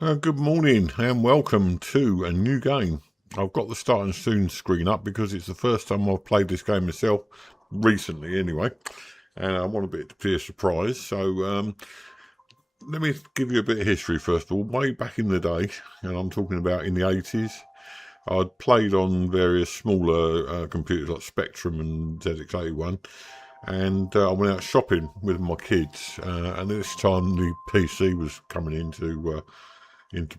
Good morning and welcome to a new game. I've got the starting soon screen up because it's the first time I've played this game myself, recently anyway, and I want a bit to be a surprise. So let me give you a bit of history first of all. Way back in the day, and I'm talking about in the 80s, I'd played on various smaller computers like Spectrum and ZX81, and I went out shopping with my kids, and this time the PC was coming into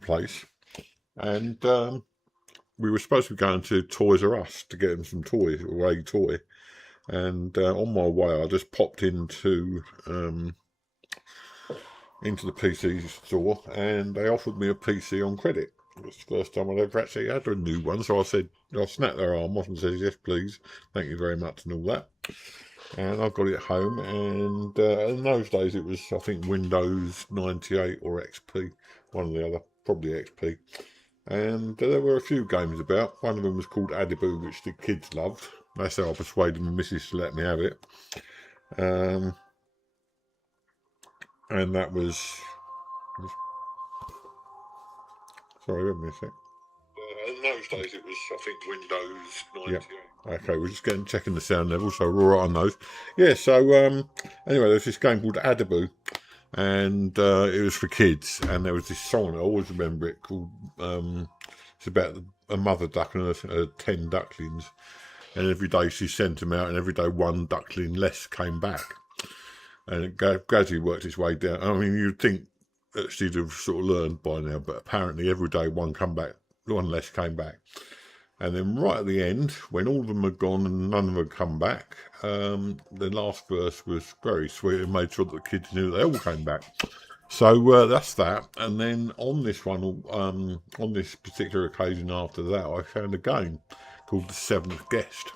place. And we were supposed to be going to Toys R Us to get them some toys, or a toy. And on my way, I just popped into the PC store, and they offered me a PC on credit. It was the first time I'd ever actually had a new one, so I snapped their arm off and said, "Yes, please, thank you very much," and all that. And I got it home, and in those days it was, I think, Windows 98 or XP, one or the other, probably XP. And there were a few games about. One of them was called Adiboo, which the kids loved. That's how I persuaded my missus to let me have it. And that was... Sorry, wait a minute a sec. In those days it was, I think, Windows 98. Yeah. Okay, we're just checking the sound level, so we're all right on those. Yeah, so anyway, there's this game called Adiboo, and it was for kids, and there was this song, I always remember it, called it's about a mother duck and her 10 ducklings, and every day she sent them out, and every day one duckling less came back, and it gradually worked its way down. I mean, you'd think that she'd have sort of learned by now, but apparently every day one less came back. And then right at the end, when all of them had gone and none of them had come back, the last verse was very sweet and made sure that the kids knew they all came back. So that's that. And then on this one, on this particular occasion after that, I found a game called The Seventh Guest.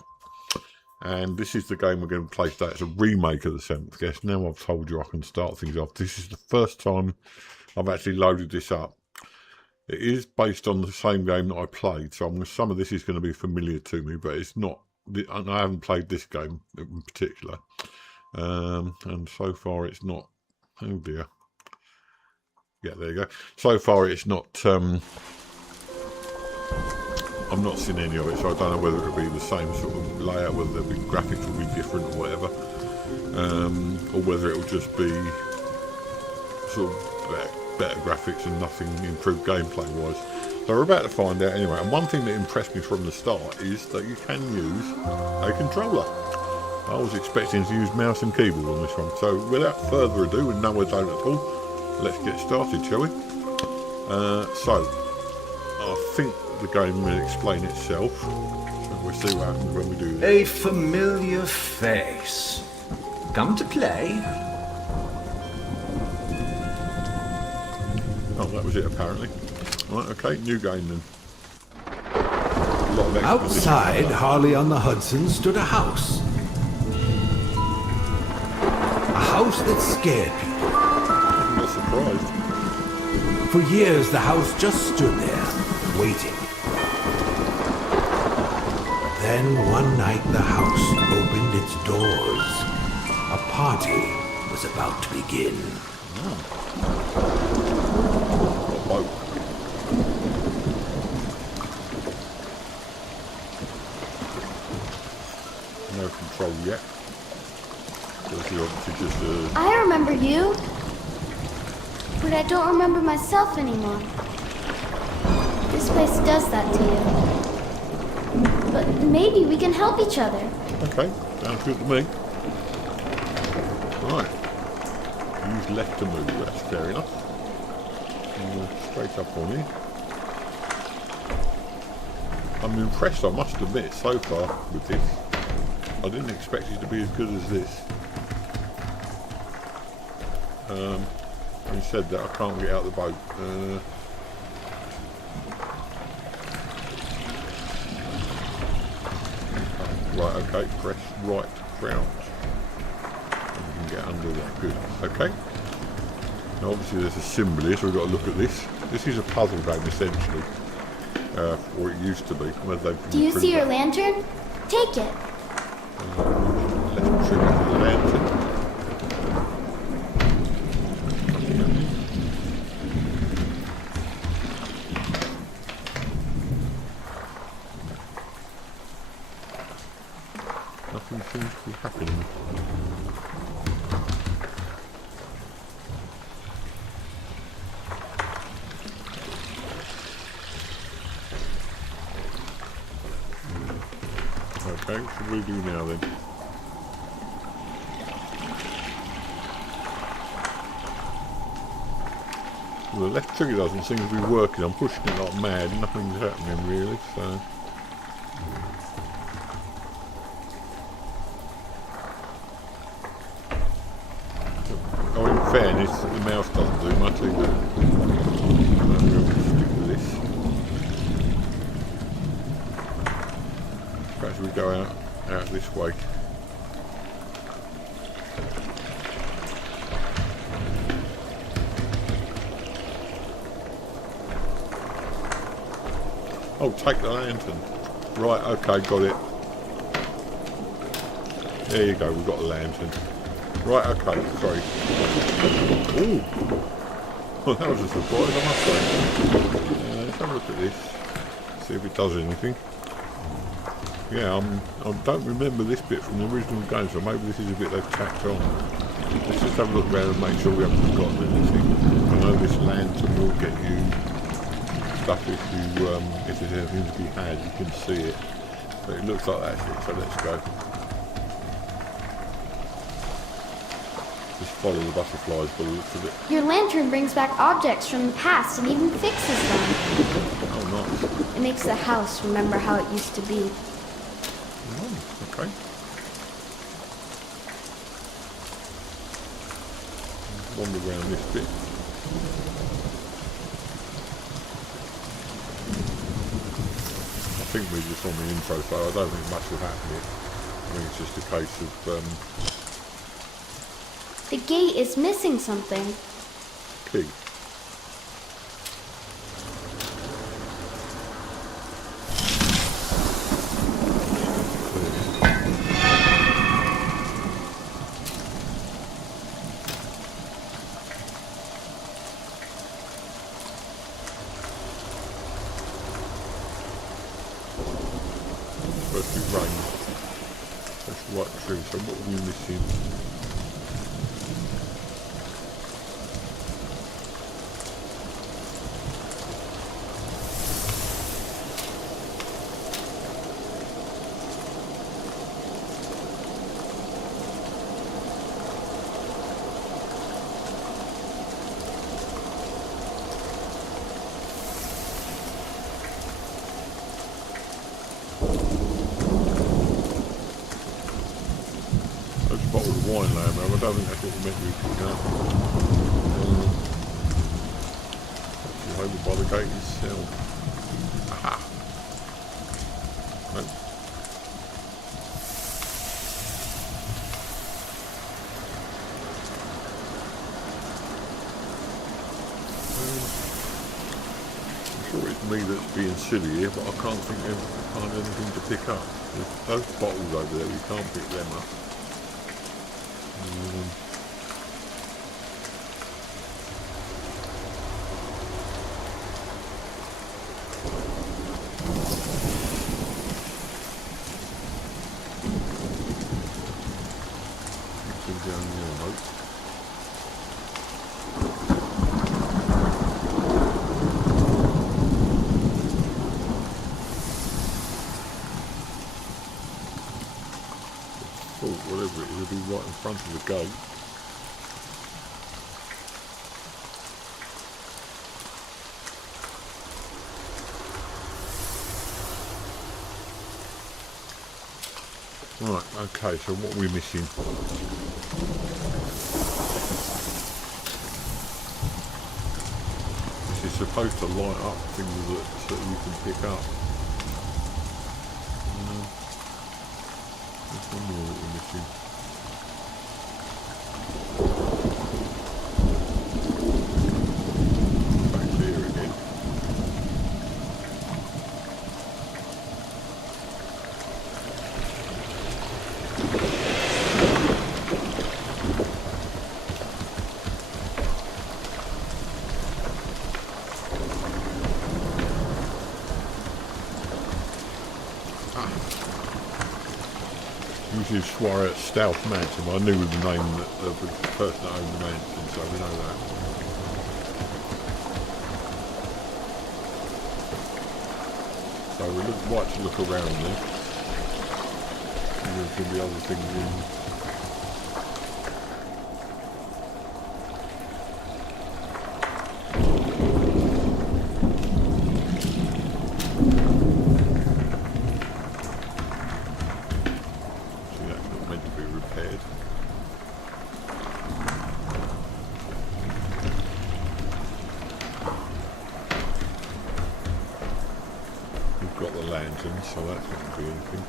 And this is the game we're going to play today. It's a remake of The Seventh Guest. Now I've told you I can start things off. This is the first time I've actually loaded this up. It is based on the same game that I played, so some of this is going to be familiar to me, but it's not. I haven't played this game in particular, and so far it's not. Oh dear. Yeah, there you go. So far it's not. I'm not seeing any of it, so I don't know whether it'll be the same sort of layout, whether the graphics will be different or whatever, or whether it'll just be sort of better graphics and nothing improved gameplay wise. So we're about to find out anyway. And one thing that impressed me from the start is that you can use a controller. I was expecting to use mouse and keyboard on this one. So without further ado, and no I don't at all, let's get started, shall we? So I think the game will explain itself, and we'll see what happens when we do this. A familiar face. Come to play. Oh, that was it apparently. Right, okay, new game then. Outside Harley-on-the-Hudson stood a house. A house that scared people. I'm not surprised. For years the house just stood there, waiting. Then one night the house opened its doors. A party was about to begin. No control yet. So she obviously just I remember you, but I don't remember myself anymore. This place does that to you. But maybe we can help each other. Okay, sounds good to me. Right. Use left to move, that's fair enough. Straight up on you. I'm impressed, I must admit, so far with this. I didn't expect it to be as good as this. Having said that, I can't get out of the boat. Right, okay, press right crouch. And you can get under that, good. Okay. Now obviously there's a symbol here, so we've got to look at this. This is a puzzle game essentially. Or it used to be. Do you see your lantern? Take it. Let's trigger the lantern. Okay, what do we do now then? Well, the left trigger doesn't seem to be working. I'm pushing it like mad. Nothing's happening really, so... Oh, in fairness, the mouse doesn't do much either. We'll stick with this. Perhaps we go out this way. Oh, take the lantern. Right, okay, got it. There you go, we've got a lantern. Right, okay, sorry. Ooh! Well, that was a surprise, I must say. Let's have a look at this. See if it does anything. Yeah, I don't remember this bit from the original game, so maybe this is a bit they've tacked on. Let's just have a look around and make sure we haven't forgotten anything. I know this lantern will get you stuff if there's anything to be had, you can see it. But it looks like that's it, so let's go. Just follow the butterflies by the looks of it. Your lantern brings back objects from the past and even fixes them. Oh, nice. It makes the house remember how it used to be. Oh, okay. Wander around this bit. I think we're just on the intro, so I don't think much will happen here. I think it's just a case of... The gate is missing something. key. First it rained. That's right true, so what are we missing? Bottle of wine laying around. I don't think that's what we're meant to be picking up. Actually, over by the gate itself. Aha! Nope. I'm sure it's me that's being silly here, but I can't think of anything to pick up. There's those bottles over there, we can't pick them up. Whatever it is, it'll be right in front of the gate. Right, okay, so what are we missing? This is supposed to light up things that you can pick up. There's one more that we're missing. Back here again. This is Schwartz Stealth Mansion. I knew the name of the person that owned the mansion, so we know that. So we like to look around there. there's going to be other things in. See, that's not meant to be repaired. We've got the lantern, so that's not going to be anything.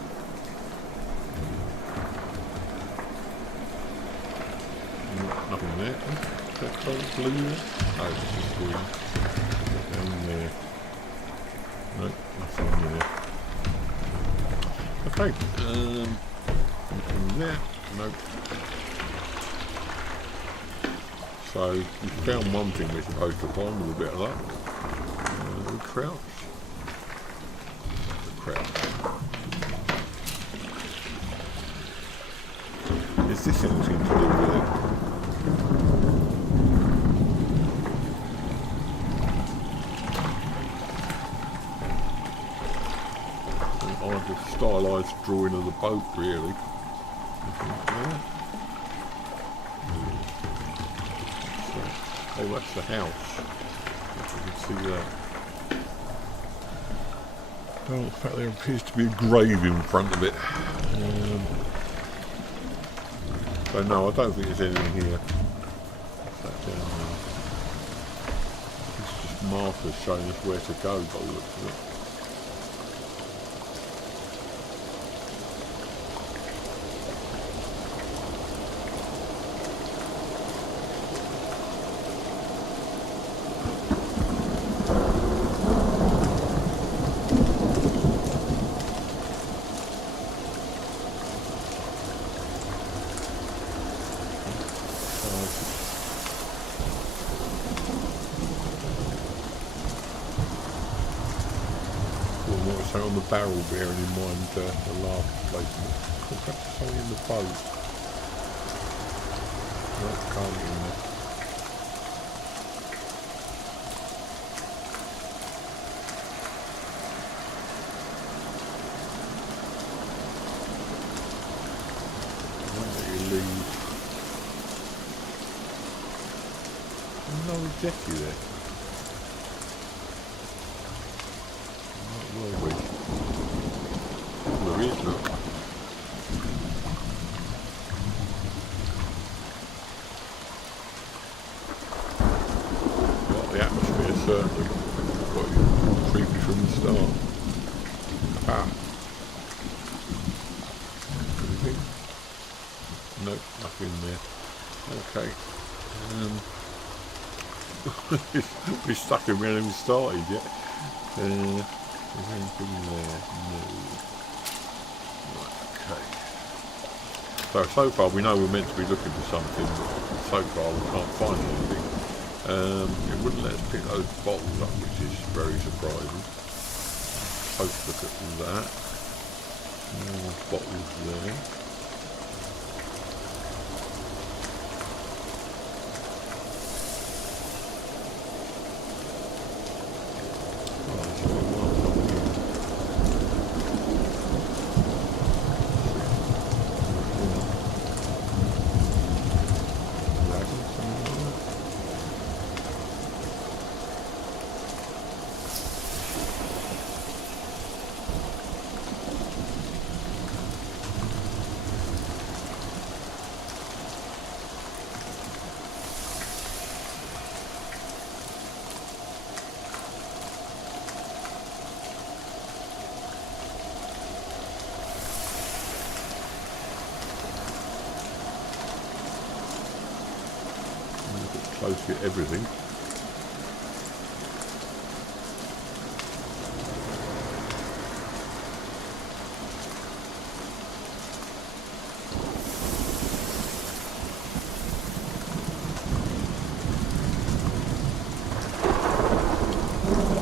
Nothing there. Is that colour blue there? Oh, it's just green. Down there. No, nothing there. Okay. Anything there? Nope. So we found one thing we're supposed to find with a bit of luck. We crouch. Crouch. Is this anything to do with it? Like a stylised drawing of the boat, really. Oh, that's the house. You can see that. Oh, in fact, there appears to be a grave in front of it. So no, I don't think there's anything here. What's that down there? It's just markers showing us where to go by the looks of it. On the barrel, bearing in mind the last placement. Perhaps something in the boat. No, can't get in there. Won't let you leave. There's no jetty there. Well, there is, look. Well, the atmosphere certainly got you creepy from the start. Ah. Anything? Nope, nothing there. Okay. We're stuck and we haven't even started yet. Is there anything there? No. Right, okay. So far we know we're meant to be looking for something, but so far we can't find anything. It wouldn't let us pick those bottles up, which is very surprising. Close look at that. More bottles there. Close to everything.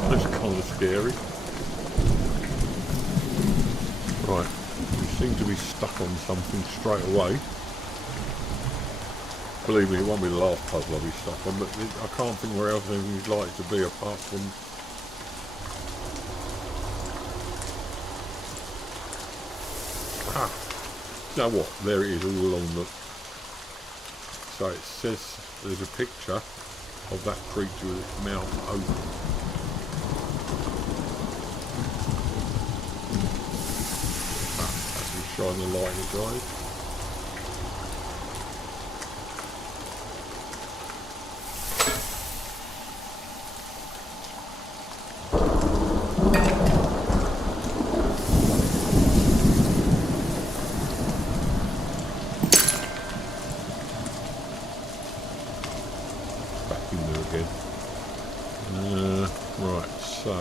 That's kind of scary. Right, we seem to be stuck on something straight away. Believe me, it won't be the last puzzle I'll be stuck on, but I can't think where else anything's like to be apart from... Ah! You know what? There it is all along the... So it says there's a picture of that creature with its mouth open. As we shine the light in its eyes. Right, so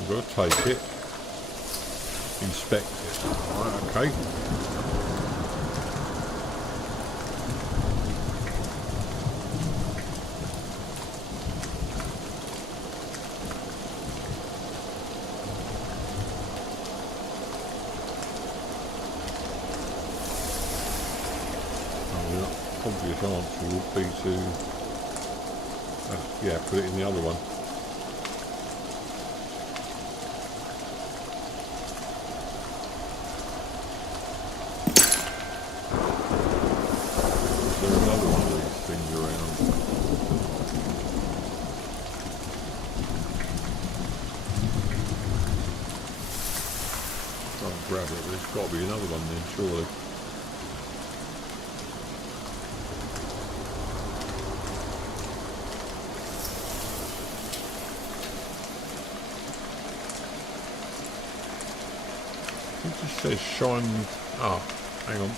we've got to take it, inspect it. Right, okay. The obvious answer would be to yeah, put it in the other one. There's another one of these things around. I'll grab it, but there's got to be another one then, surely. It just says shine... Ah, hang on.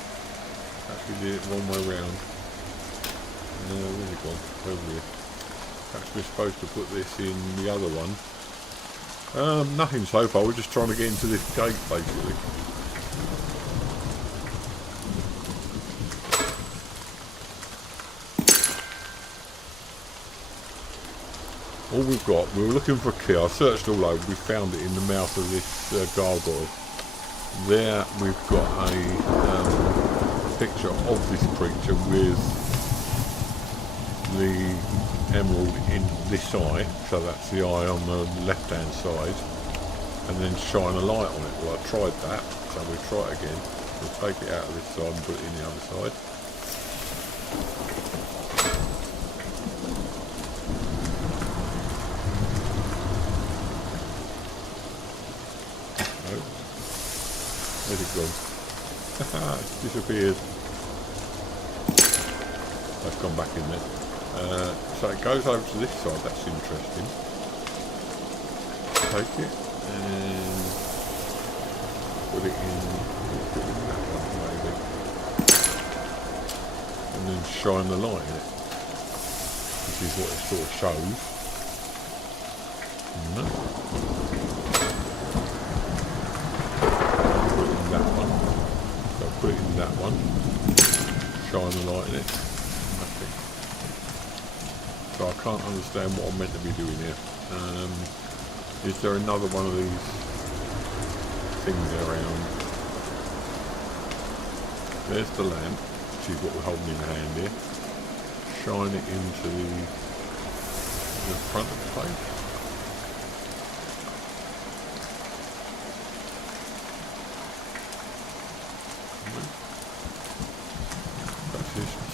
Actually did it one way round. No, where's it gone? Over here. Perhaps we're supposed to put this in the other one. Nothing so far, we're just trying to get into this gate basically. All we've got, we were looking for a key, I searched all over, we found it in the mouth of this gargoyle. There we've got a picture of this creature with the emerald in this eye, so that's the eye on the left hand side, and then shine a light on it. Well, I tried that, so we'll try it again. We'll take it out of this side and put it in the other side. Where's it gone? It's disappeared. That's gone back in there. So it goes over to this side, that's interesting. Take it and put it in that one maybe. And then shine the light in it. This is what it sort of shows. No. Put it in that one, shine the light in it, nothing. So I can't understand what I'm meant to be doing here. Is there another one of these things around? There's the lamp, which is what we're holding in the hand here. Shine it into the front of the plate.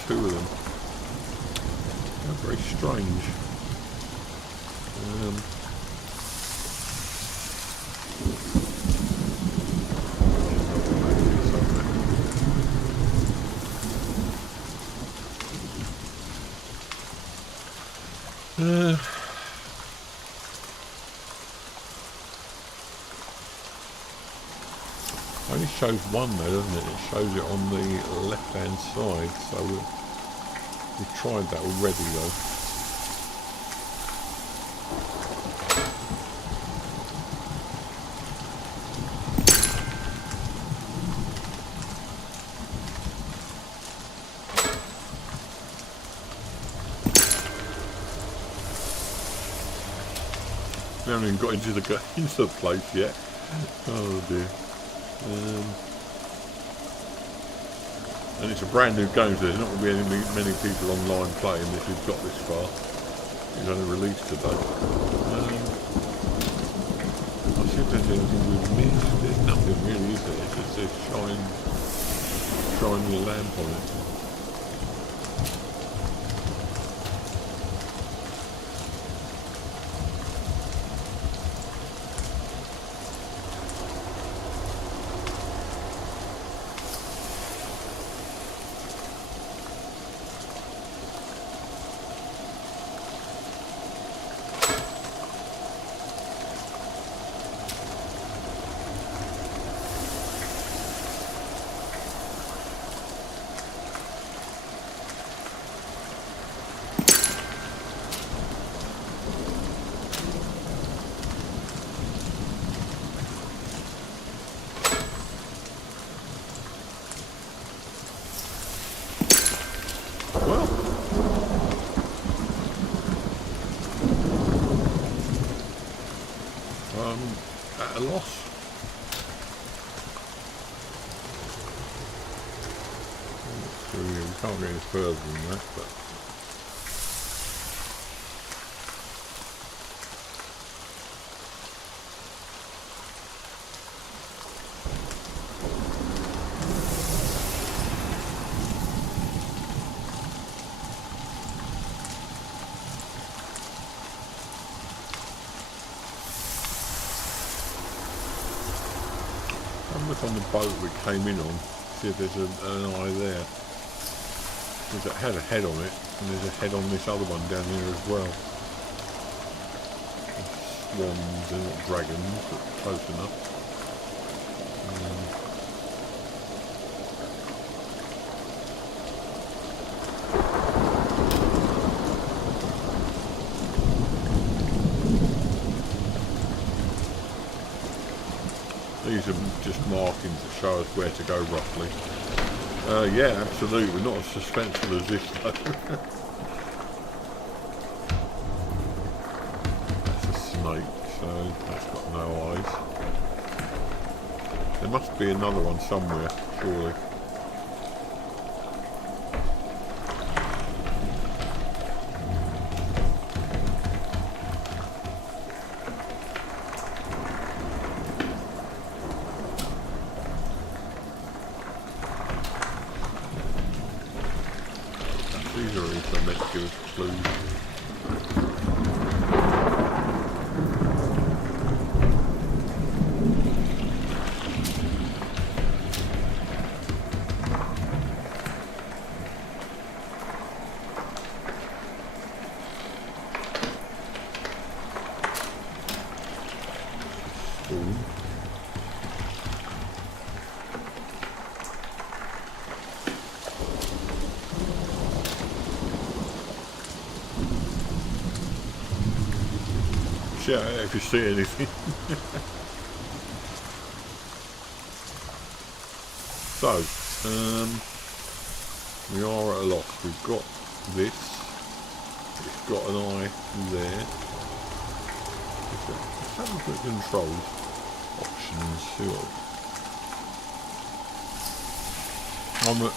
Two of them. They're very strange. Only shows one though, doesn't it? It shows it on the left hand side, so we've tried that already though. We haven't even got into the place yet. Oh dear. And it's a brand new game, so there's not going to be many people online playing this who've got this far. It's only released today. I See if there's anything we've missed. There's nothing really, is there? It's just this shine your lamp on it. At a loss. So we can't go any further than that, but look on the boat we came in on, see if there's an eye there. Because it had a head on it, and there's a head on this other one down here as well. Swans, they're not dragons, but close enough. These are just markings that show us where to go roughly. Yeah, absolutely. Not as suspenseful as this though. That's a snake, so that's got no eyes. There must be another one somewhere, surely. These are also meant to give us clues. Shout out if you see anything. So, we are at a loss. We've got this. It's got an eye there. Let's have a look at controls. Options. See what.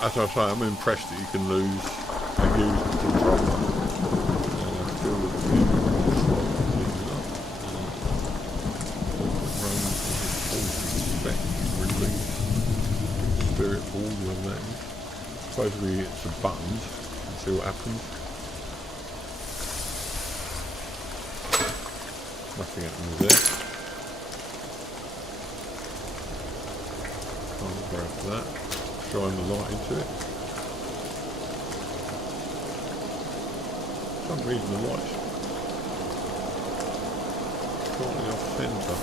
As I say, I'm impressed that you can use the controller. Spirit ball, whatever that is. Supposedly it's some buttons. Let's see what happens. Nothing happens there. Can't grab that. Shine the light into it. For some reason the light's slightly off centre.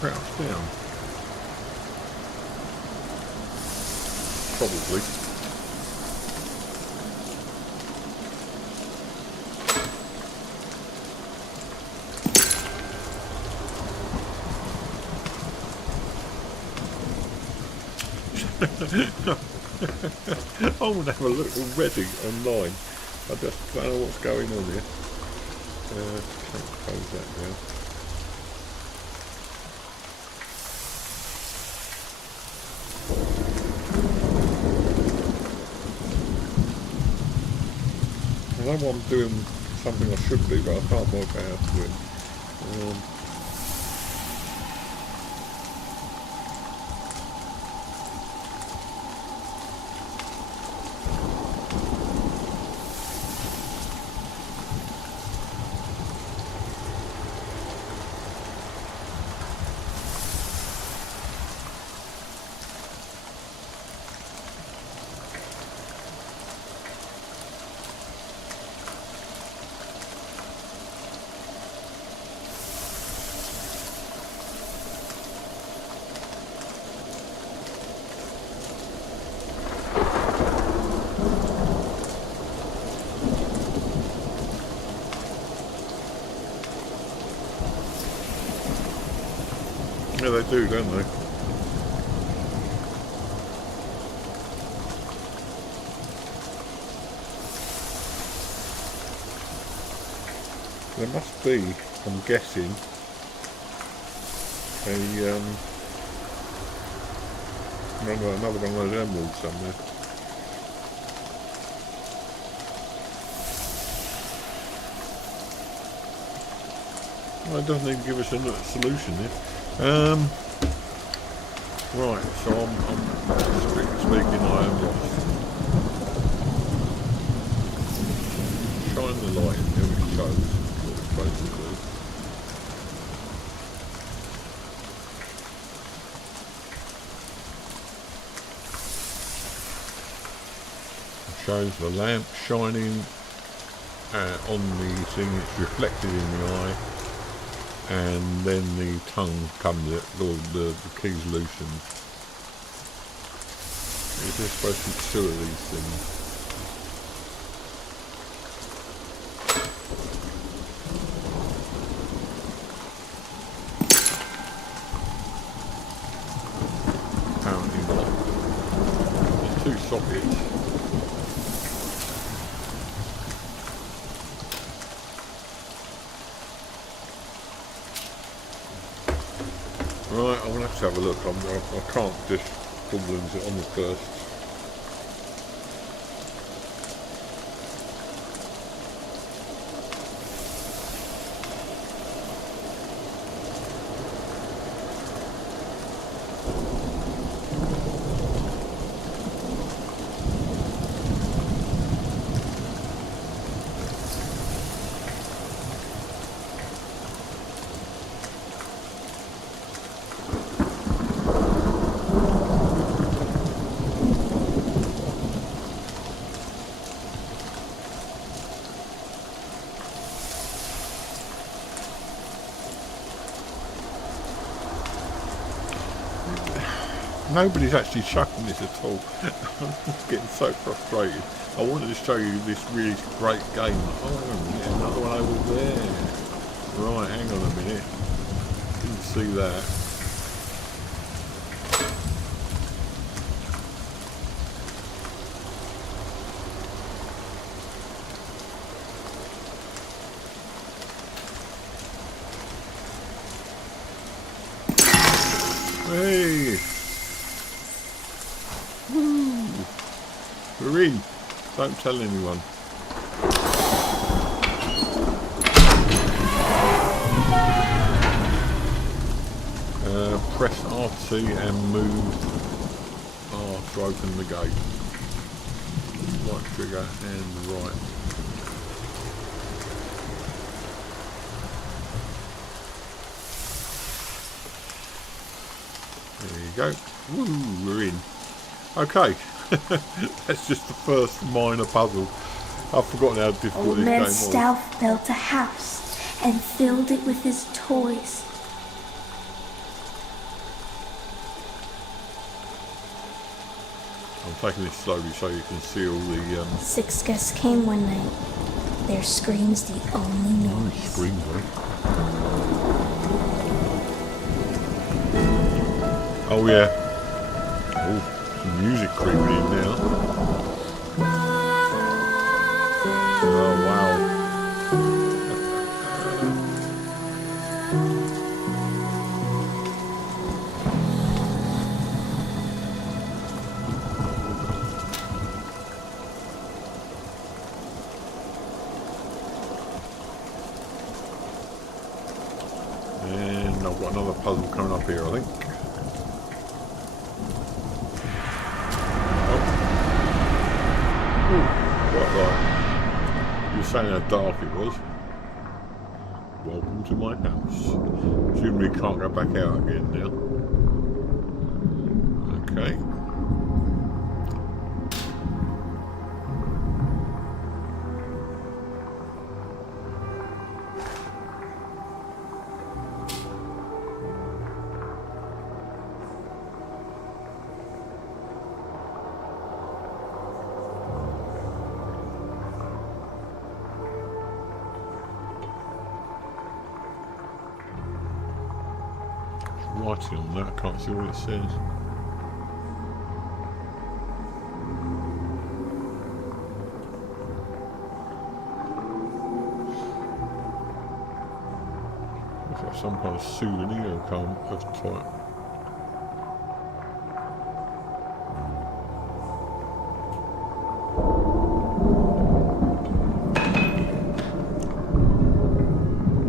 Crouch down. Probably. I want to have a look already online. I just don't know what's going on here. Can't close that now. I know I'm doing something I should do, but I can't work out how to do it. Yeah, they do, don't they? There must be, I'm guessing, another one of those emeralds somewhere. Well, it doesn't even give us a solution here. Right, so I'm strictly speaking, I am just shine the light in there, which shows what we're supposed to do. It shows the lamp shining on the thing, it's reflected in the eye. And then the tongue comes, or the key's loosened. Is there supposed to be two of these things? Apparently not. There's two sockets. Right, I'm going to have a look. I can't just lose it on the first. Nobody's actually showing this at all. I'm getting so frustrated. I wanted to show you this really great game. Oh, hang on a minute, another one over there. Right, hang on a minute. Didn't see that. Hey! Woo! We're in. Don't tell anyone. Press RT and move R to open the gate. Right trigger and right. There you go. Woo, we're in. Okay, that's just the first minor puzzle. I've forgotten how difficult Old this Man game was. Stouff built a house and filled it with his toys. I'm taking this slowly so you can see all the 6 guests came one night. Their screams the only noise. screens, right? Oh yeah. Oh, some music creeping in now. Oh wow. And I've got another puzzle coming up here, I think. Right. You're saying how dark it was. Welcome to my house. Presumably can't go back out again now. Okay. Writing on that, I can't see what it says. Looks like some kind of souvenir of type.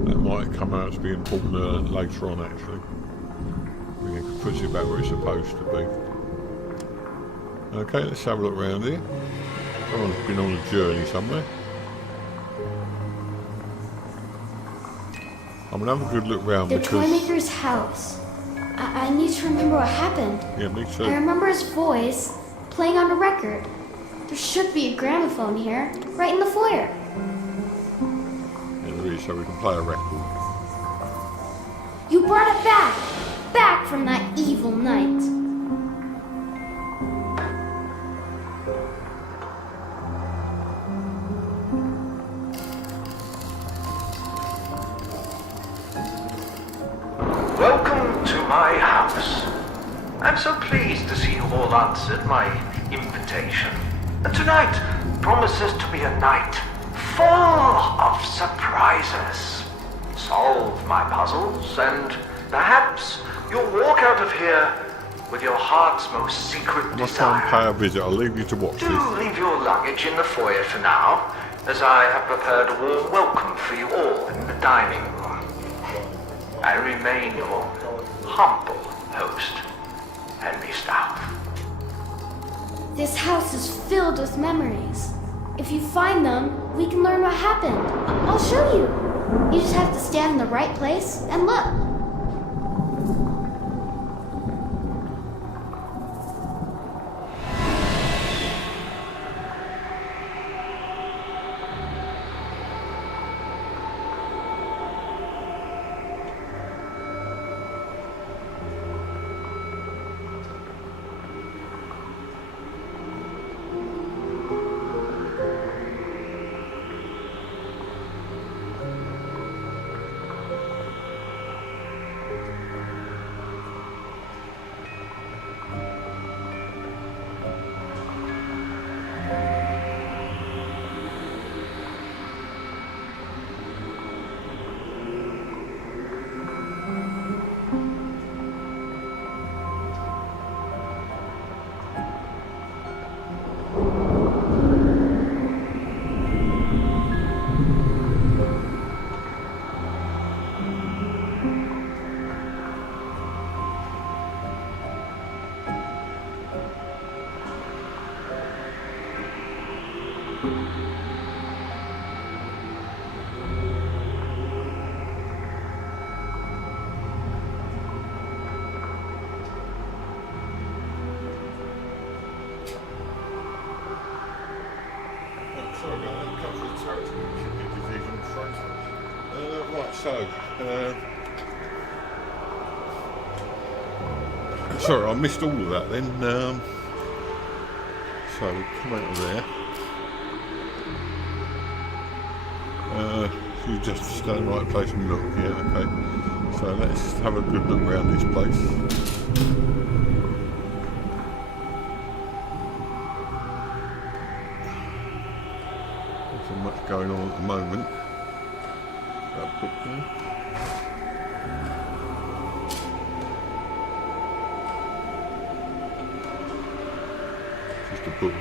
That might come out to be important later on, actually. It puts it back where it's supposed to be. Okay, let's have a look around here. Someone's been on a journey somewhere. I'm going to have a good look round The because... Toymaker's house. I need to remember what happened. Yeah, me too. I remember his voice playing on a record. There should be a gramophone here, right in the foyer. Yeah, there is, so we can play a record. You brought it back! Back from that evil night. Welcome to my house. I'm so pleased to see you all answered my invitation. And tonight promises to be a night full of surprises. Solve my puzzles and perhaps you'll walk out of here with your heart's most secret I must try and desire. pay a visit. I'll leave you to watch Do this. leave your luggage in the foyer for now, as I have prepared a warm welcome for you all in the dining room. I remain your humble host, Henry Stout. This house is filled with memories. If you find them, we can learn what happened. I'll show you. You just have to stand in the right place and look. Sorry, I missed all of that then. So we come out of there. So you just stand in the right place and look. Yeah, okay. So let's have a good look around this place. going on at the moment. That book there. Just a book.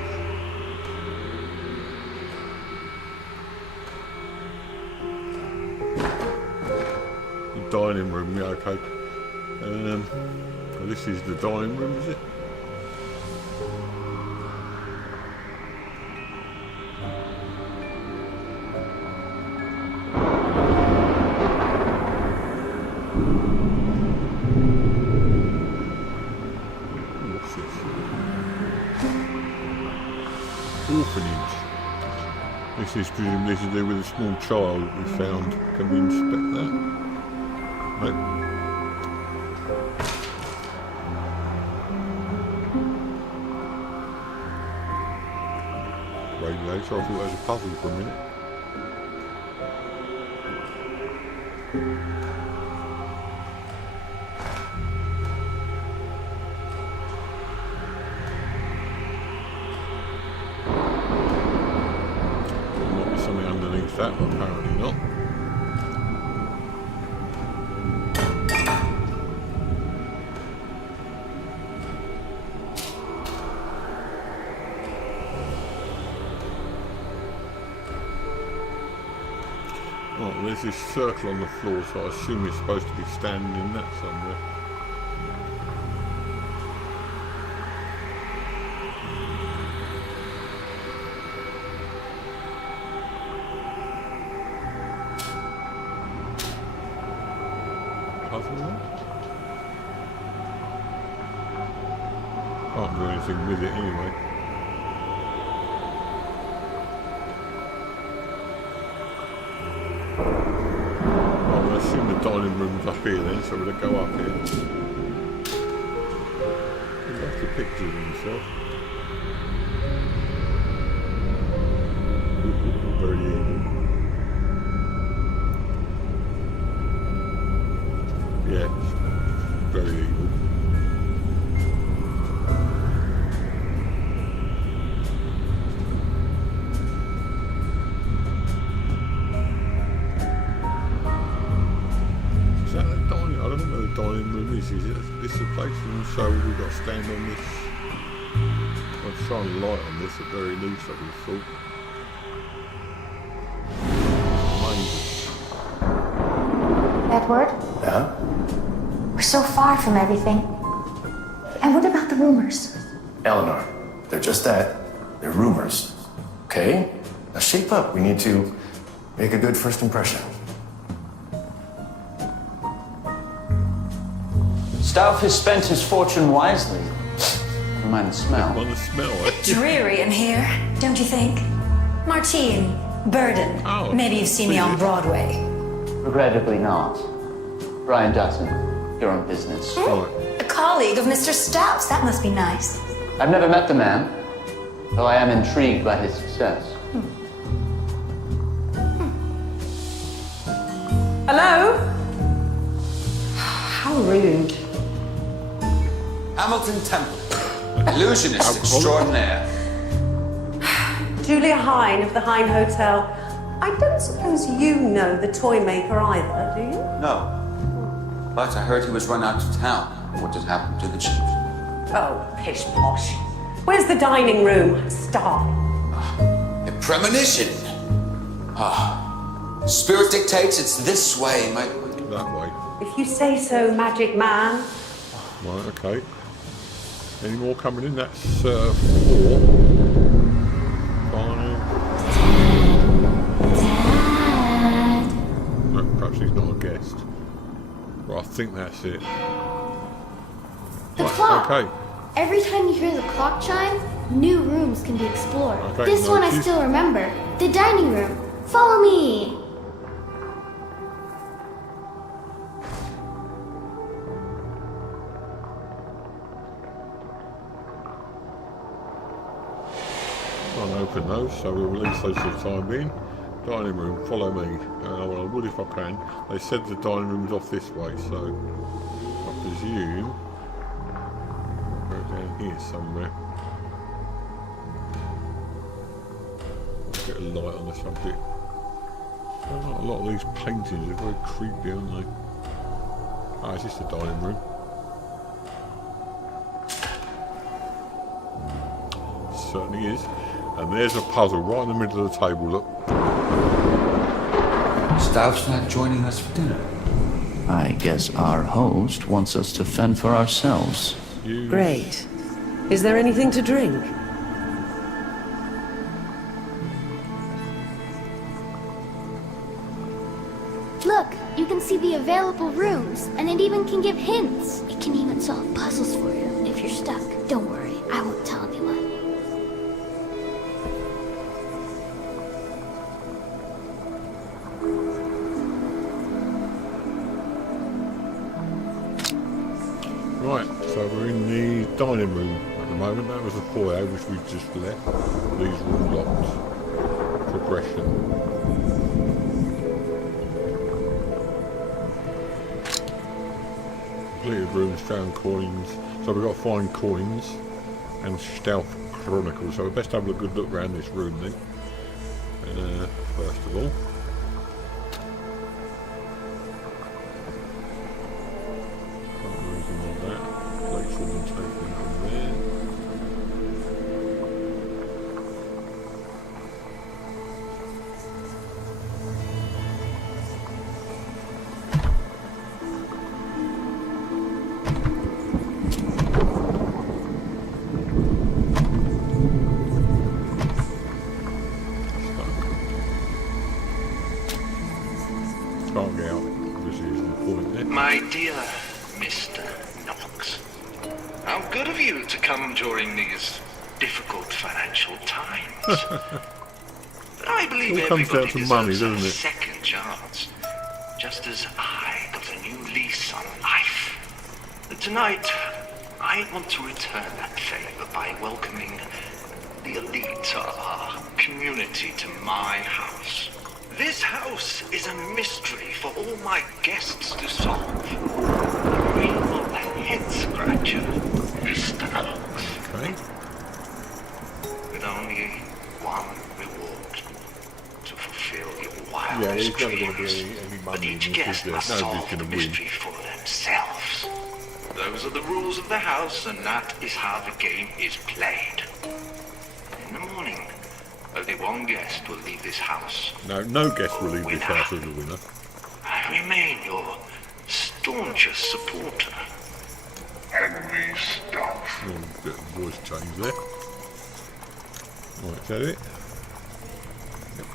The dining room, yeah, okay. Well, this is the dining room, is it? What's this? Orphanage. This is presumably to do with a small child we found. Can we inspect that? No. Radio, so I thought that was a puzzle for a minute. There might be something underneath that, but apparently not. Oh, there's this circle on the floor, so I assume it's supposed to be standing in that somewhere. Other than that? Can't do anything with it anyway. I assume the dining room's up here then, so we'll go up here. That's a picture of himself. Very evil. Yeah, it's very evil. Dining room is this the place? And so we've got to stand on this. I'll shine a light on this at very least, I would have thought. Amazing. Edward? Yeah? We're so far from everything. And what about the rumors? Eleanor, they're just that. They're rumors. Okay? Now shape up. We need to make a good first impression. Stauf has spent his fortune wisely. Never mind the smell. On the smell, Dreary in here, don't you think? Martine, Burden. Oh, Maybe you've seen me on Broadway. Regrettably not. Brian Dutton, your own business. A colleague of Mr. Stauf's. That must be nice. I've never met the man, though I am intrigued by his success. Hello? How rude. Hamilton Temple, illusionist extraordinaire. Julia Hine of the Hine Hotel. I don't suppose you know the toy maker either, do you? No. But I heard he was run out of town. What has happened to the chief? Oh, pish posh. Where's the dining room? I'm starving. A premonition. Spirit dictates it's this way, my... That way. If you say so, magic man. Right, okay. Any more coming in? That's 4, 5. No, perhaps he's not a guest. Well, I think that's it. The Right, clock. okay. Every time you hear the clock chime, new rooms can be explored. Okay, This one I noted. still remember. The dining room. Follow me. Can't open those, so we'll release those for the time being. Dining room, follow me. Well, I would if I can. They said the dining room's off this way, so I presume we're down here somewhere. I'll get a light on the subject. A lot of these paintings are very creepy, aren't they? Oh, it's just a dining room. Certainly is. And there's a puzzle right in the middle of the table, look. Stauf's not joining us for dinner. I guess our host wants us to fend for ourselves. Great. Is there anything to drink? Look, you can see the available rooms, and it even can give hints. It can even solve puzzles for you if you're stuck. Don't worry, I won't tell anyone. Right, so we're in the dining room at the moment. That was the foyer which we just left. These were all locked. Progression. Completed rooms, found coins. So we've got to find coins and Stealth Chronicles. So we best have a good look around this room then. First of all. My dear Mr. Knox, how good of you to come during these difficult financial times. I believe it all comes down everybody to money, deserves doesn't a it? second chance, just as I got a new lease on life. Tonight, I want to return that favor by welcoming the elite of our community to my house. This house is a mystery for all my guests to solve. A real head scratcher, Mr. Knox. Okay. With only one reward to fulfill your Yeah, wildest there's never going to dreams. be any But money in each this, is guest there? must Nobody's solve going the to win. mystery for themselves. Those are the rules of the house, and that is how the game is played. In the morning, only one guest will leave this house. No guest will leave this house as a winner. I remain your staunchest supporter, Henry Stauf. Bit of voice change there. Right, is that it? Yep.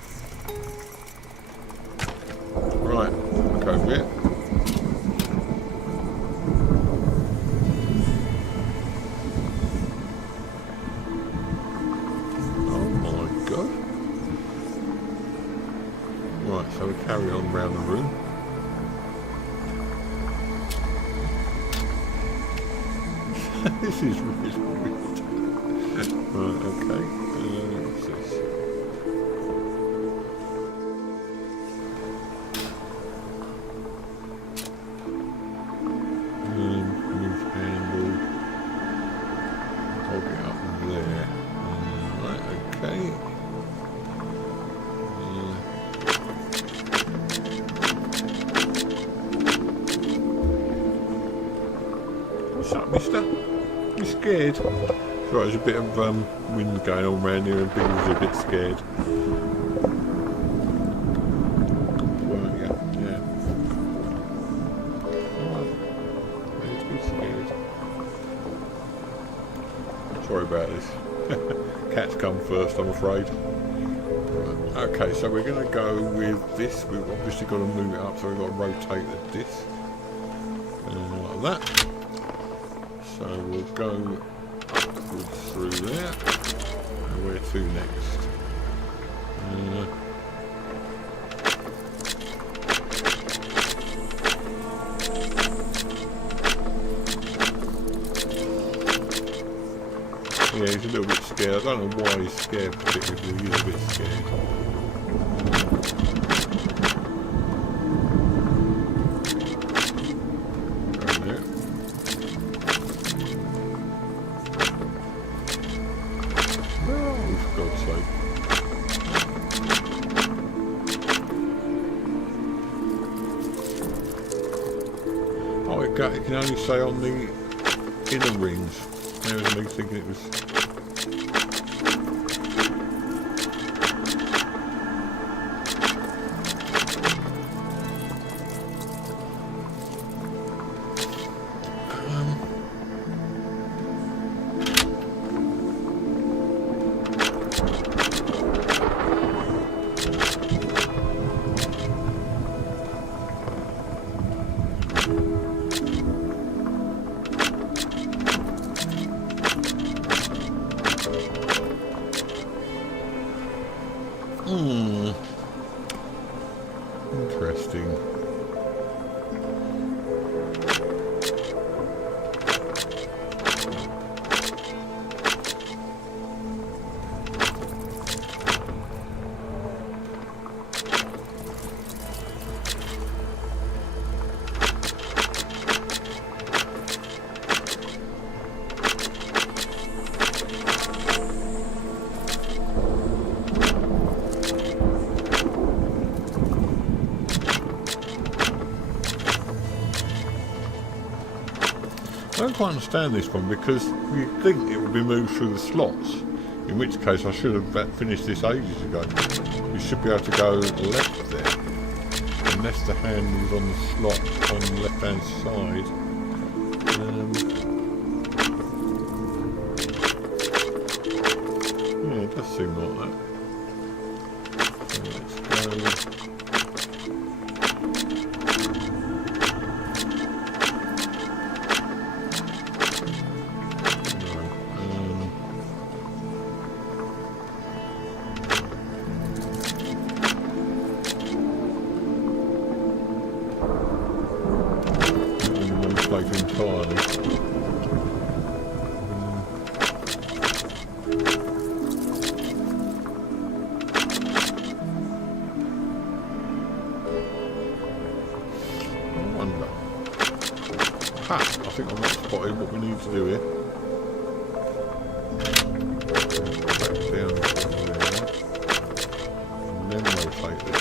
Right, look over it. Right, so we carry on round the room. This is really weird. Right, okay. What's this? Move handle. Hold it up there. Right, okay. What's up, mister? You scared? Right, there's a bit of wind going on around here and Biggles a bit scared. Well, yeah. Don't be scared. Sorry about this. Cats come first, I'm afraid. Right. Okay, so we're going to go with this. We've obviously got to move it up, so we've got to rotate the disc. Like that. So we'll go upwards through there. And where to next? Yeah, he's a little bit scared. I don't know why he's scared particularly, he's a bit scared. Oh, it can only say on the inner rings. There was me thinking it was... Interesting. I don't quite understand this one because you'd think it would be moved through the slots, in which case I should have finished this ages ago. You should be able to go left there, unless the hand is on the slot on the left hand side. Yeah, it does seem like that. So let's go. Entirely. I wonder. Ha! I think I've not spotted what we need to do here. Back down to there. And then rotate this.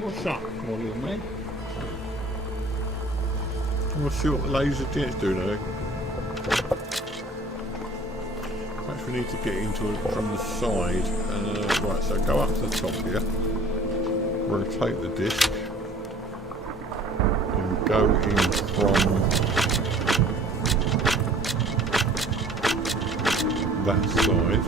What's up, what little man? We'll see what the laser jet's doing, I think. Perhaps we need to get into it from the side. Right, so go up to the top here, rotate the disc, and go in from that side.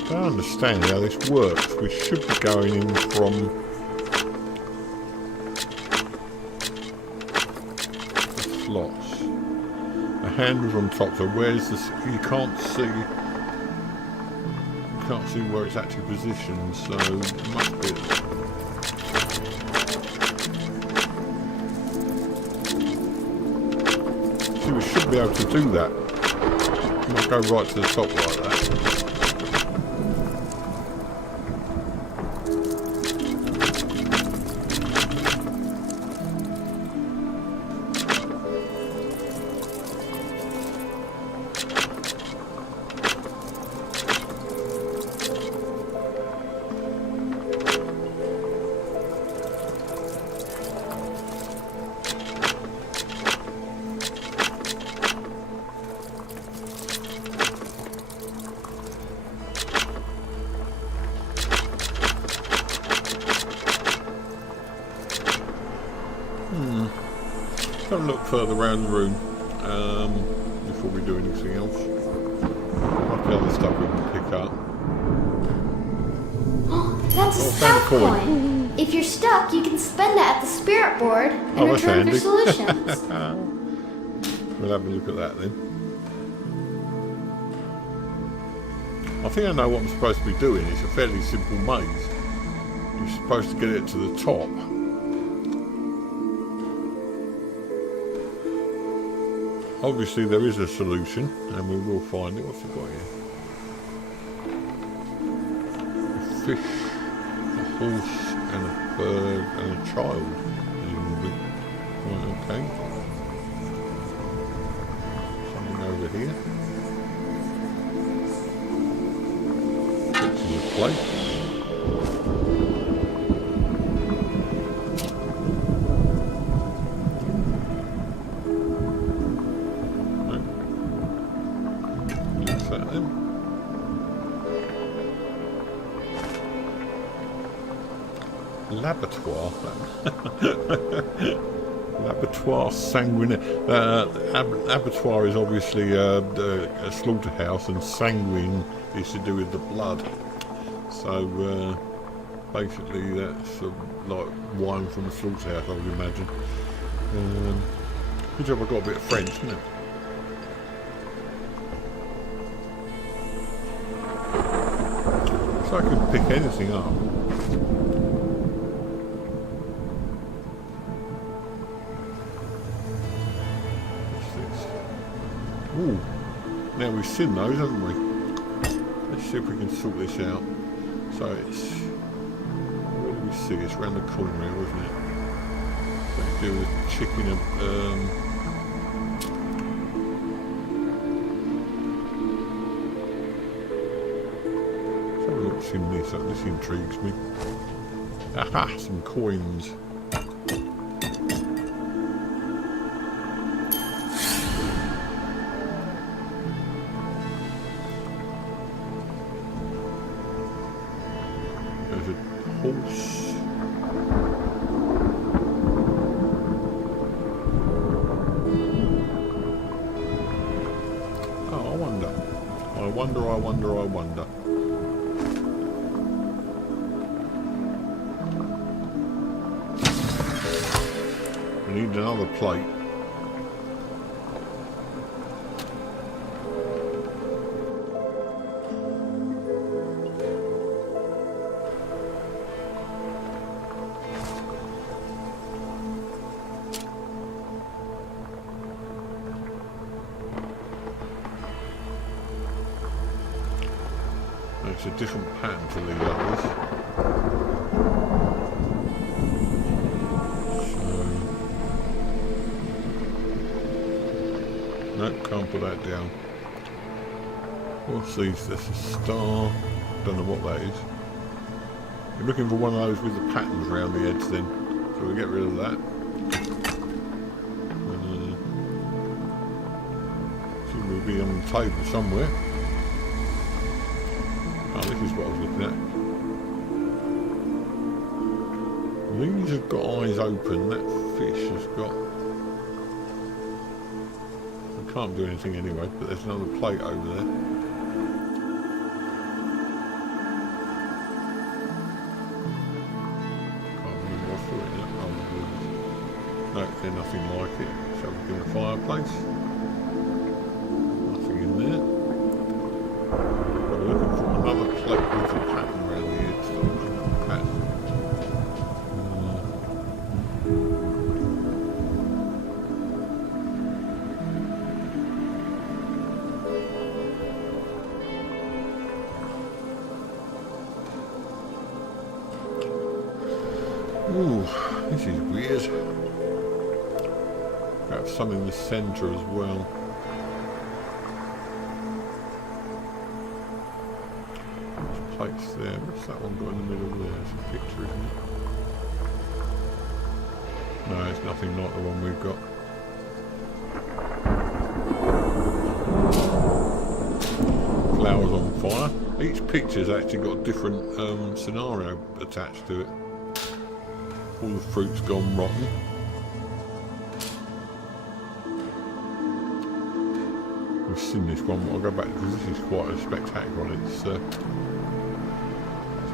I don't understand how this works. We should be going in from the slots. The handle's on top, so where's this? You can't see where it's actually positioned, so it must be. See, we should be able to do that. We might go right to the top like that. Have a look further around the room before we do anything else. Might be other stuff we can pick up. That's a scout coin. If you're stuck, you can spend it at the spirit board and return for solutions. We'll have a look at that then. I think I know what I'm supposed to be doing. It's a fairly simple maze. You're supposed to get it to the top. Obviously there is a solution, and we will find it. What's it got here? A fish, a horse, and a bird, and a child. Okay. Something over here. Pictures of plates. L'abattoir. L'abattoir sanguinaire. Abattoir is obviously a slaughterhouse, and sanguine is to do with the blood. So basically that's like wine from a slaughterhouse, I would imagine. Good job I got a bit of French, isn't it? So I could pick anything up. Ooh, now we've seen those, haven't we? Let's see if we can sort this out. So it's, where do we see? It's around the corner here, wasn't it? Let's do with chicken and let's have a look, see this. This intrigues me. Aha, some coins. Horse. Oh, I wonder. I wonder. We need another plate. It's a different pattern to the others. So, nope, can't put that down. What's these? There's a star. Don't know what that is. We're looking for one of those with the patterns around the edge then. So we'll get rid of that. Seems to be on the table somewhere. Oh, this is what I was looking at. These have got eyes open. That fish has got... I can't do anything anyway, but there's another plate over there. Can't remember what's doing that. Oh, no, there's nothing like it. So we're in the fireplace. Nothing in there. We're looking for another plate with a pattern around the edge. Pattern. Ooh, this is weird. Perhaps some in the centre as well. Plates there. What's that one got in the middle there? It's a picture, isn't it? No, it's nothing like the one we've got. Flowers on fire. Each picture's actually got a different scenario attached to it. All the fruit's gone rotten. We've seen this one, but I'll go back because this is quite a spectacular one.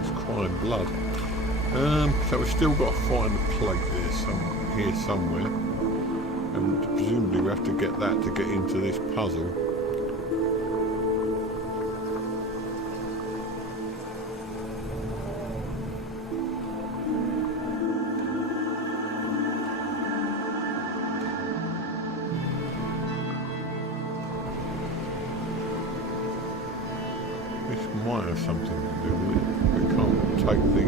It's crying blood. So we've still got to find a plate here somewhere, and presumably we have to get that to get into this puzzle. This might have something to do with it. We can't take the...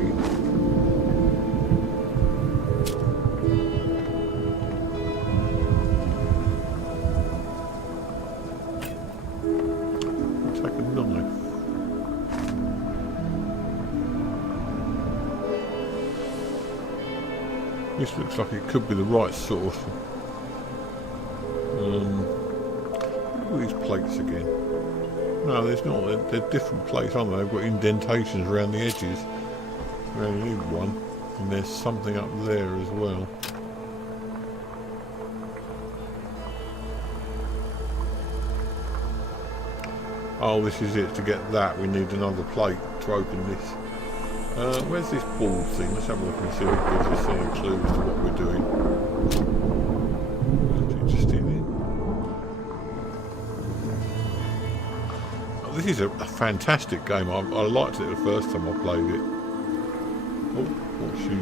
This looks like it could be the right sort of... look at these plates again. No, there's not. They're different plates, aren't they? They've got indentations around the edges. We only need one. And there's something up there as well. Oh, this is it. To get that, we need another plate to open this. Where's this ball thing? Let's have a look and see if it gives us any clues to what we're doing. Is it just in here? Oh, this is a fantastic game. I liked it the first time I played it. Oh, what's she?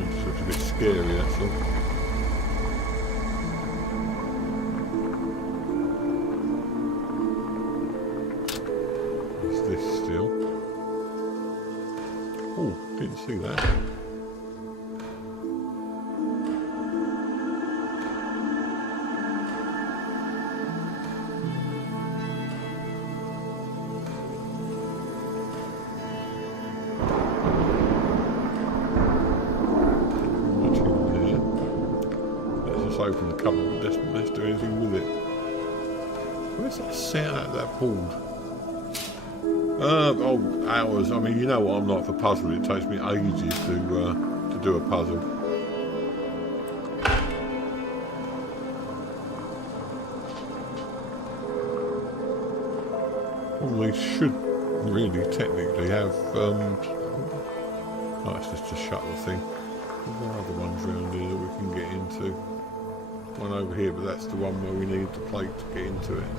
It's a bit scary, that's all. Oh, didn't see that. Let's just open the cupboard. Let's do anything with it. Where's that sound out of that board? Oh, hours. I mean, you know what I'm like for puzzles. It takes me ages to do a puzzle. Well, they should really technically have... oh, it's just to shut the thing. There are other ones around here that we can get into. One over here, but that's the one where we need the plate to get into it.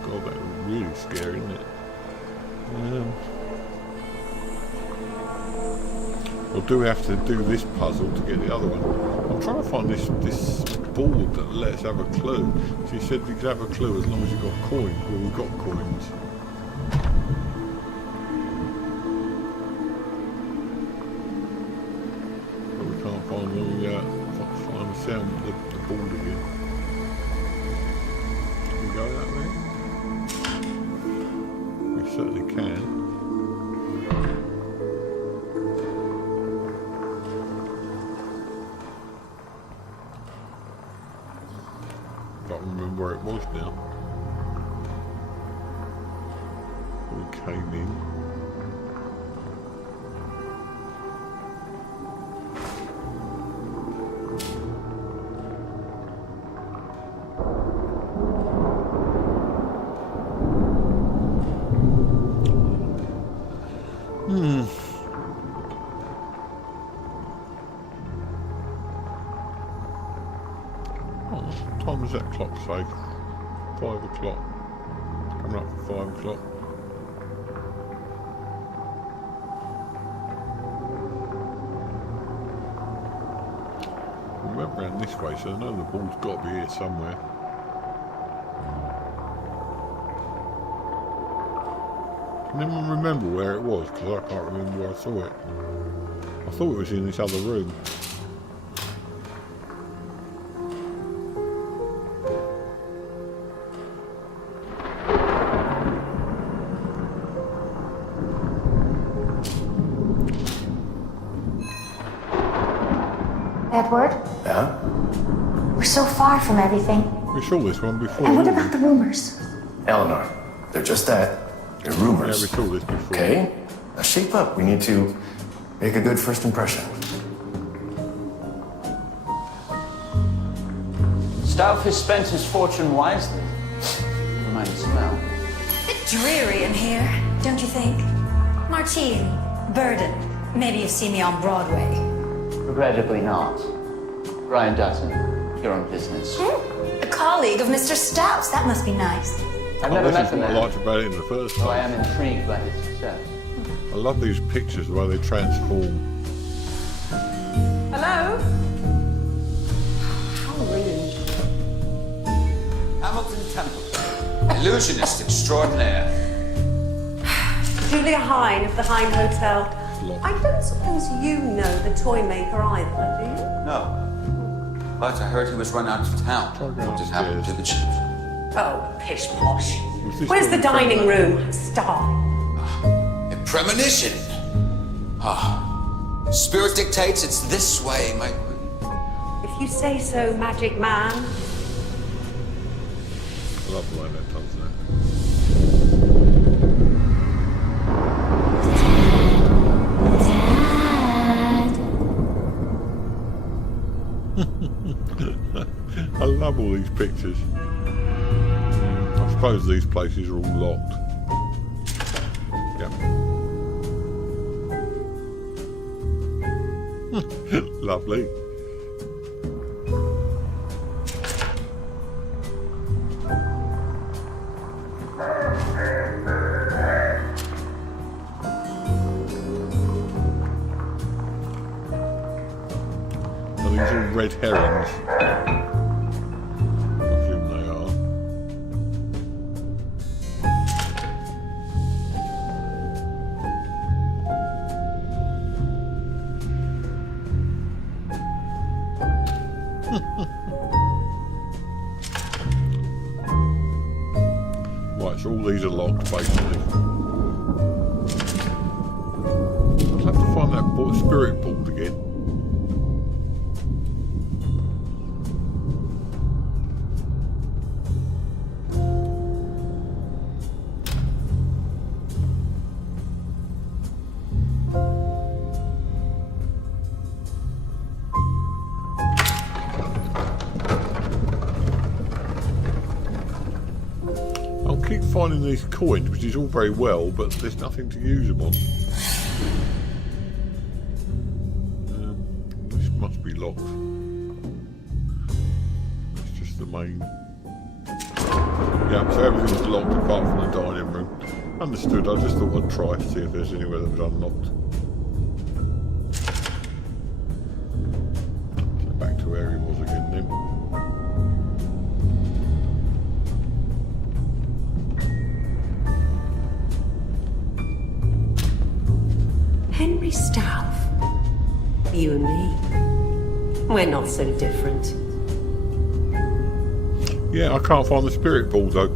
God, that was really scary, isn't it? Or do we have to do this puzzle to get the other one? I'm trying to find this board that lets us have a clue. She said we could have a clue as long as you've got coins. Well, we've got coins. But we can't find the sound of the board again. Can we go that way? Certainly can. Can't remember where it was now. We came in. What time does that clock say? 5 o'clock. Coming up for 5 o'clock. We went round this way, so I know the ball's got to be here somewhere. Can anyone remember where it was? Because I can't remember where I saw it. I thought it was in this other room. Edward? Yeah? We're so far from everything. We saw this one before. And what about the rumors? Eleanor, they're just that. They're rumors. Yeah, we saw this before. Okay? Now shape up. We need to make a good first impression. Stauf has spent his fortune wisely. You might smell. Bit dreary in here, don't you think? Martine, Burden, maybe you've seen me on Broadway. Regrettably not. Brian Dutton, you're on business. A colleague of Mr. Stauf's, that must be nice. I've never met the This is what I man, liked about it in the first so I time. am intrigued by his success. I love these pictures, the way they transform. Hello? How rude. Hamilton Temple. Illusionist extraordinaire. Julia Hine of the Hine Hotel. I don't suppose you know the toy maker either, do you? No. But I heard he was run out of town. What has happened to the chief? Oh, pish posh. Where's the dining room? I'm starving. A premonition. Spirit dictates it's this way, my... If you say so, magic man. I love the way that does that. I love all these pictures. I suppose these places are all locked. Yep. Lovely. Are these all red herrings? I assume they are. Right, so all these are locked basically. I'd have to find that spirit board again. Keep finding these coins, which is all very well, but there's nothing to use them on. This must be locked. It's just the main. Yeah, so everything's locked apart from the dining room. Understood. I just thought I'd try to see if there's anywhere that was unlocked. So back to where he was again then. Henry Stouff. You and me. We're not so different. Yeah, I can't find the spirit ball though.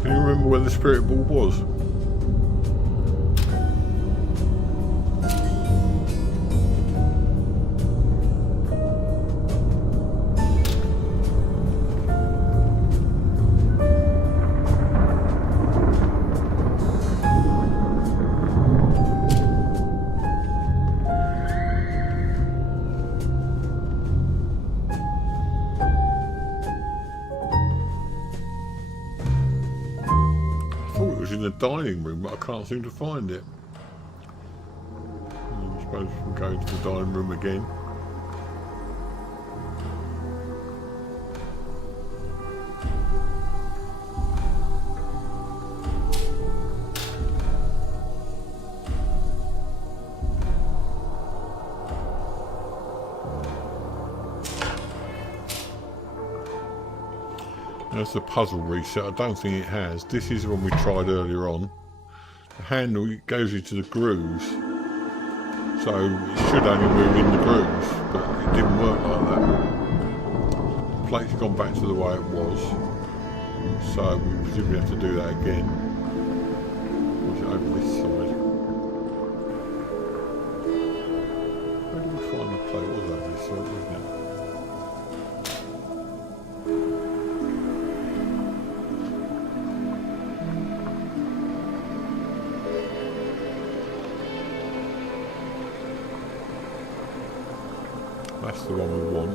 Can you remember where the spirit ball was? In the dining room, but I can't seem to find it. I suppose we can go to the dining room again. That's the puzzle reset. I don't think it has. This is the one we tried earlier on. The handle goes into the grooves, so it should only move in the grooves, but it didn't work like that. The plate's gone back to the way it was, so we presumably have to do that again. Was it over this side? Where did we find the plate? It was over this side, wasn't it? That's the one we want.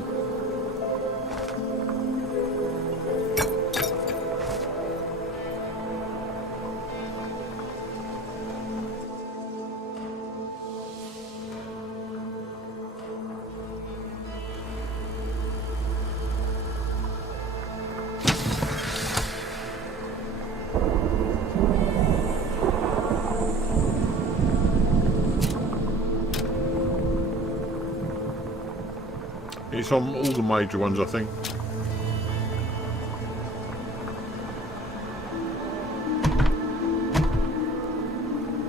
It's on all the major ones, I think.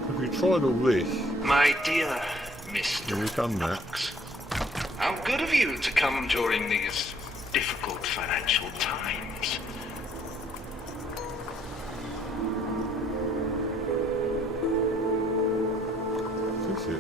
Have you tried all this? My dear Mr. Have you done that? How good of you to come during these difficult financial times. Is this it?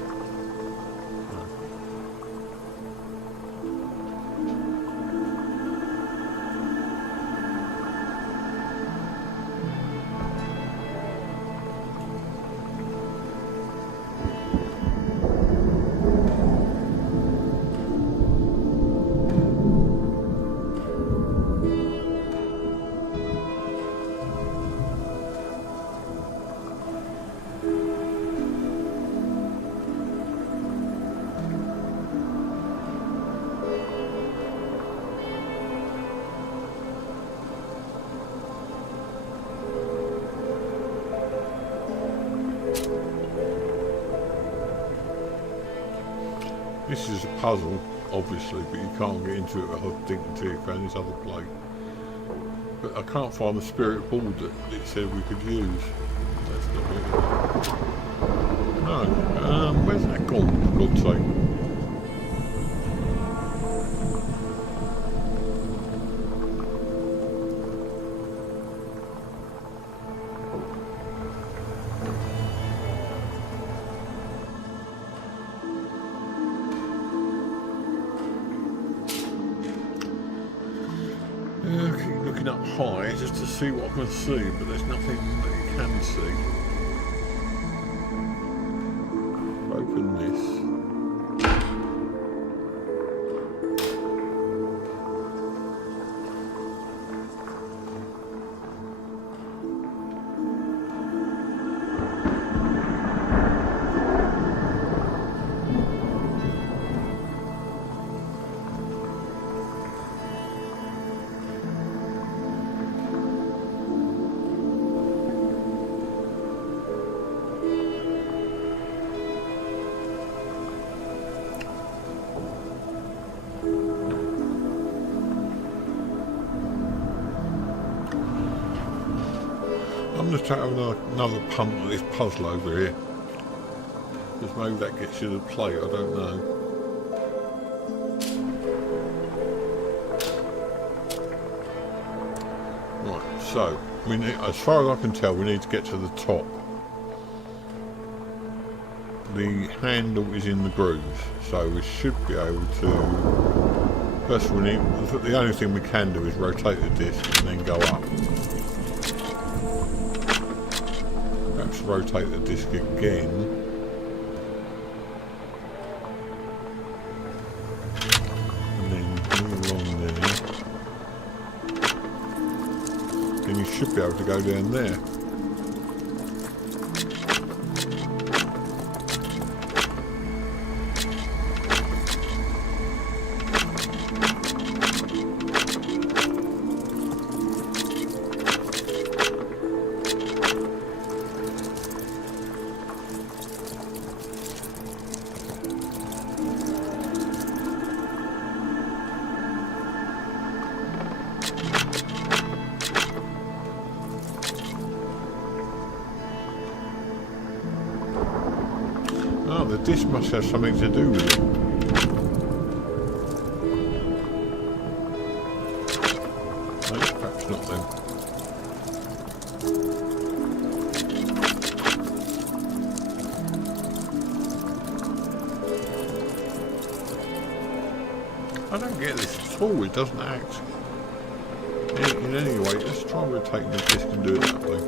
This is a puzzle, obviously, but you can't get into it without digging until you found this other plate. But I can't find the spirit board that it said we could use. That's not it. No, where's that gone, for God's sake? I keep looking up high just to see what I can see, but there's nothing that you can see. Open this. I'm going to try another punt at this puzzle over here. Because maybe that gets you the plate, I don't know. Right, so, as far as I can tell, we need to get to the top. The handle is in the groove, so we should be able to... First of all, the only thing we can do is rotate the disc and then go up. Rotate the disc again, and then move along there. Then you should be able to go down there. Oh, the disc must have something to do with it. No, perhaps not then. I don't get this at all, it doesn't act. In any way, let's try rotating the disc and do it that way.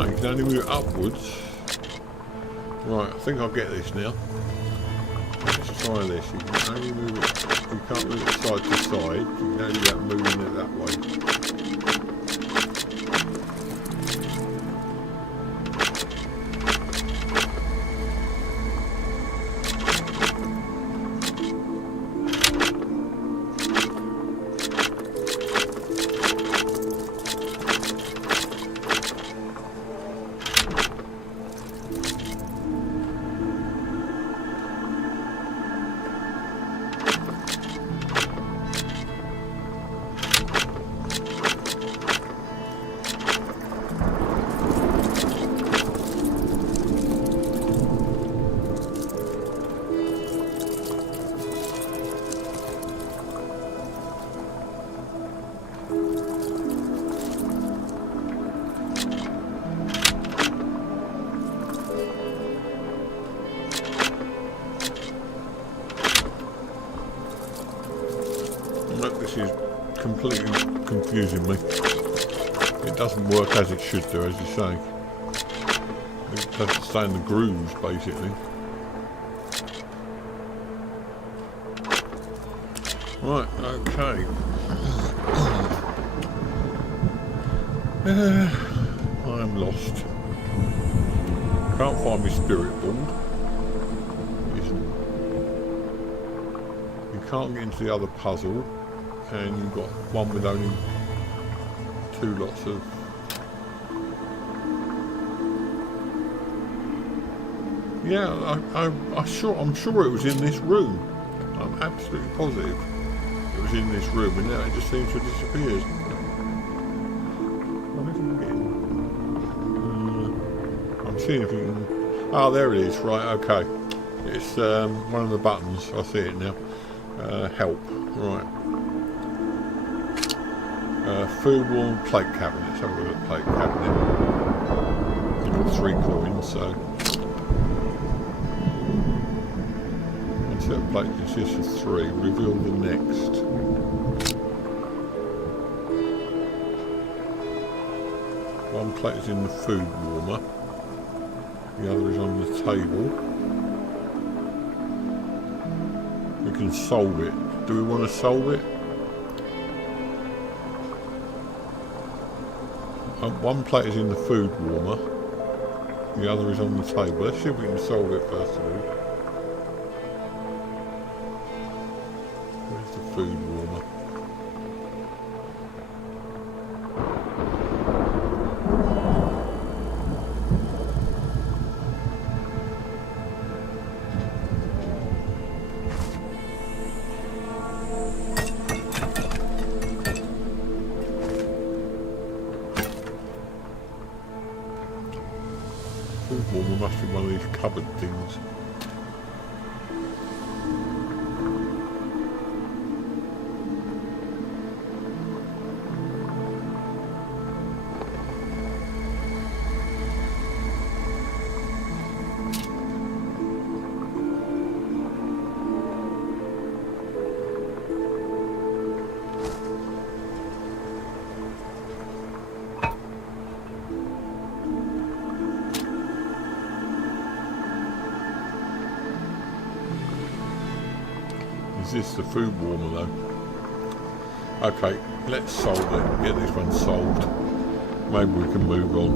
You can only move it upwards. Right, I think I'll get this now. Let's try this. You can only move it, you can't move it side to side. You can only get moving it that way. completely confusing me. It doesn't work as it should do, as you say. It doesn't stay in the grooves, basically. Right, okay. I am lost. Can't find my spirit board. You can't get into the other puzzle, and you've got one with only 2 lots of... Yeah, I'm sure it was in this room. I'm absolutely positive it was in this room, and now it just seems to have disappeared. I'm seeing if you can... Oh, there it is. Right, okay. It's one of the buttons. I see it now. Help. Right. Food warm plate cabinet. Let's have a look at plate cabinet. You've got 3 coins, so... One set of plates consists of 3. Reveal the next. One plate is in the food warmer. The other is on the table. We can solve it. Do we want to solve it? One plate is in the food warmer. The other is on the table. Let's see if we can solve it first of all. Where's the food warmer? Must be one of these cupboard things. Is this the food warmer though? Okay, let's solve it. Get this one solved. Maybe we can move on.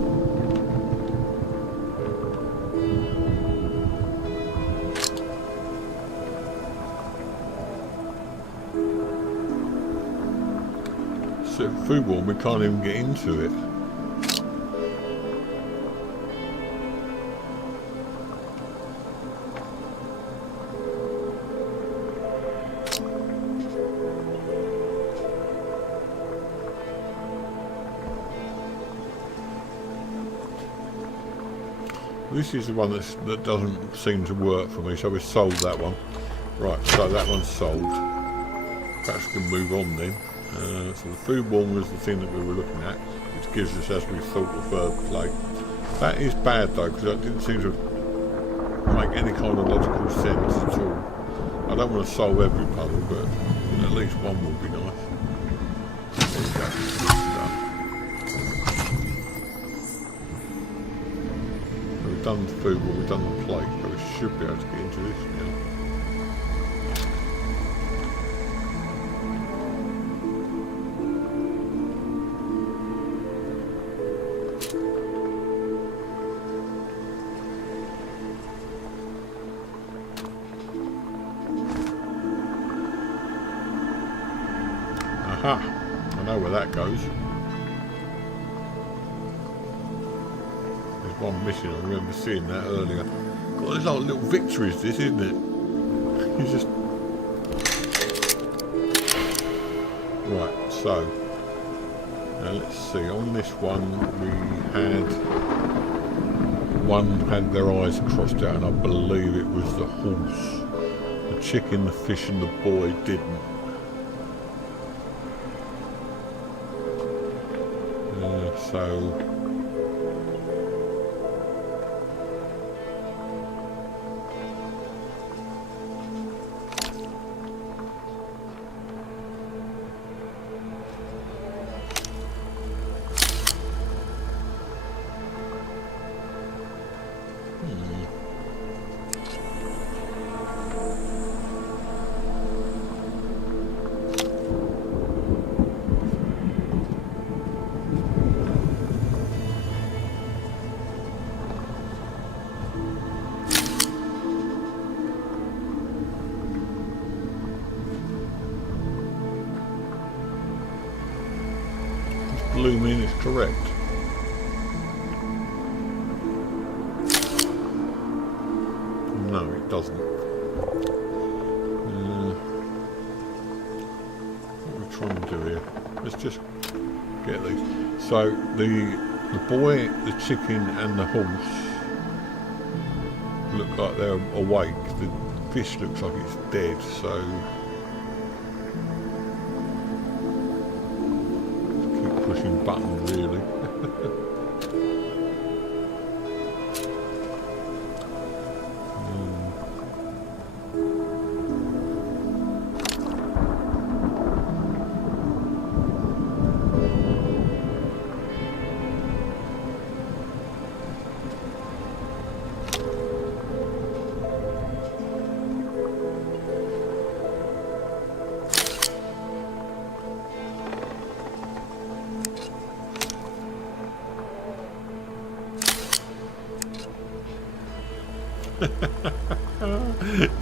So food warmer, we can't even get into it. This is the one that doesn't seem to work for me, so we solved that one. Right, so that one's solved. Perhaps we can move on then. So the food warmer was the thing that we were looking at, which gives us, as we thought, the 3rd plate. That is bad though, because that didn't seem to make any kind of logical sense at all. I don't want to solve every puzzle, but at least one would be nice. There you go. We've done the food, well, we've done the plate, but we should be able to get into this now. Aha! I know where that goes. One missing, I remember seeing that earlier. God, there's like little victories, this, isn't it? You just... Right, so... Now let's see, on this one we had... One had their eyes crossed out, and I believe it was the horse. The chicken, the fish and the boy didn't. So... blue mean it's correct? No, it doesn't. What are we trying to do here? Let's just get these. So the boy, the chicken and the horse look like they're awake. The fish looks like it's dead, so keep pushing buttons really.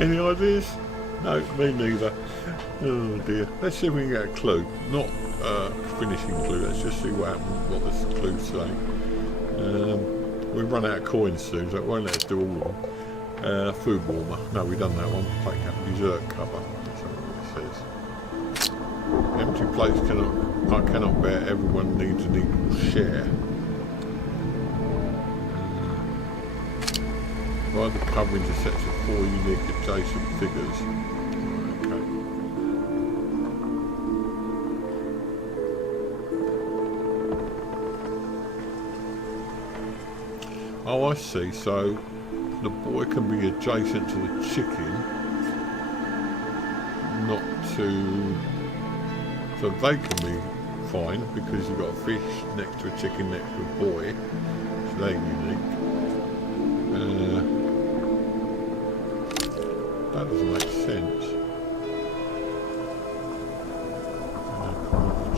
Any ideas? No, me neither. Oh dear. Let's see if we can get a clue. Not a finishing clue. Let's just see what happens, what this clue's saying. We run out of coins soon, so it won't let us do all of them. Food warmer. No, we've done that one. Plate cap, dessert cover. That's what it says. Empty plates cannot bear. Everyone needs an equal share. Provide the cover into sets of 4 unique adjacent figures. Okay. Oh, I see. So the boy can be adjacent to the chicken, not to. So they can be fine because you've got a fish next to a chicken next to a boy. So they're unique. That doesn't make sense.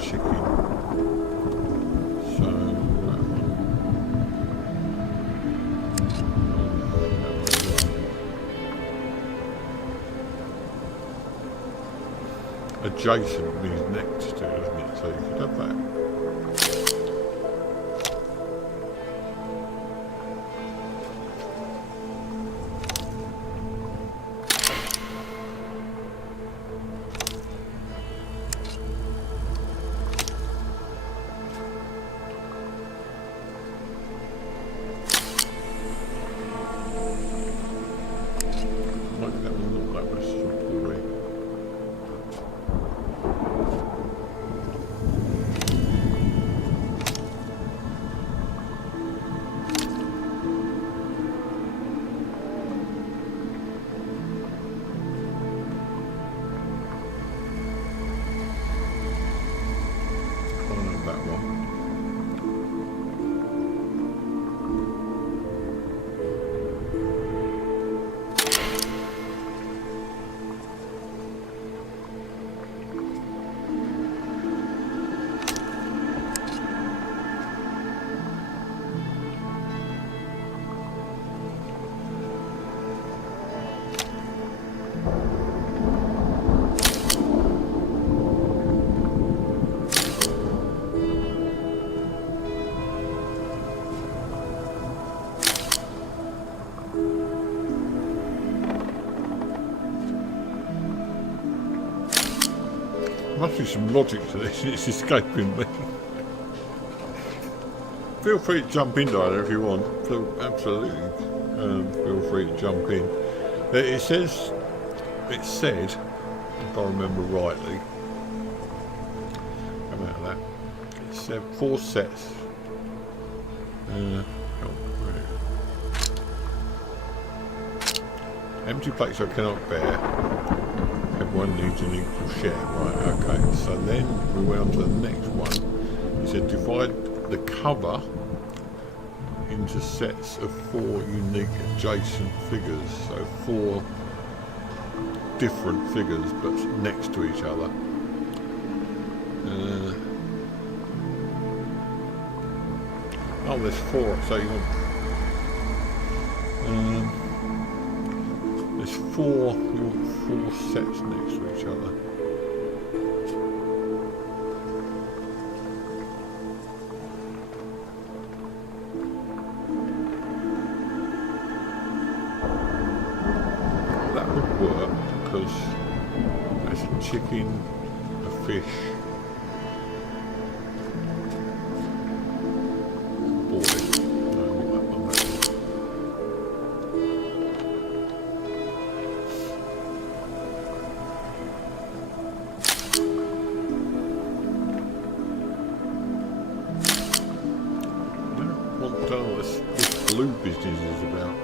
Chicken. So adjacent means next to, doesn't it? So you could have that. Must be some logic to this, it's escaping me. Feel free to jump in, Diana, if you want. Absolutely, feel free to jump in. It said, if I remember rightly, come out of that, it said 4 sets. Empty plates I cannot bear. Everyone needs an equal share. Right, okay. So then we went on to the next one. He said divide the cover into sets of 4 unique adjacent figures. So 4 different figures but next to each other. Oh, there's 4. So you want... there's 4 sets next to each other. because that's a chicken, a fish, boy. No, not that one. I don't know what this blue business is about.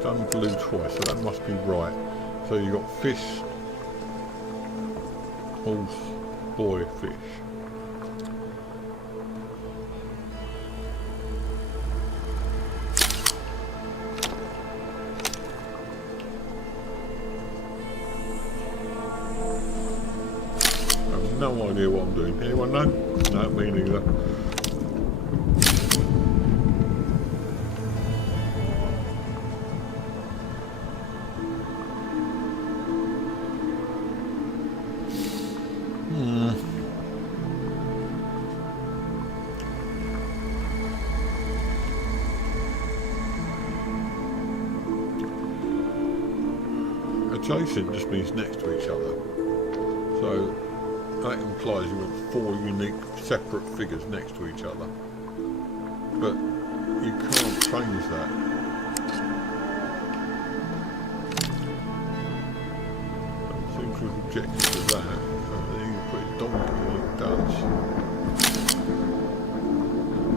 Done blue twice, so that must be right. So you got fish, horse, boy, fish. I have no idea what I'm doing. Anyone know? No, me neither. Adjacent just means next to each other, so that implies you want 4 unique separate figures next to each other, but you can't change that. That seems to have objected to that. Then you put a donkey and it does.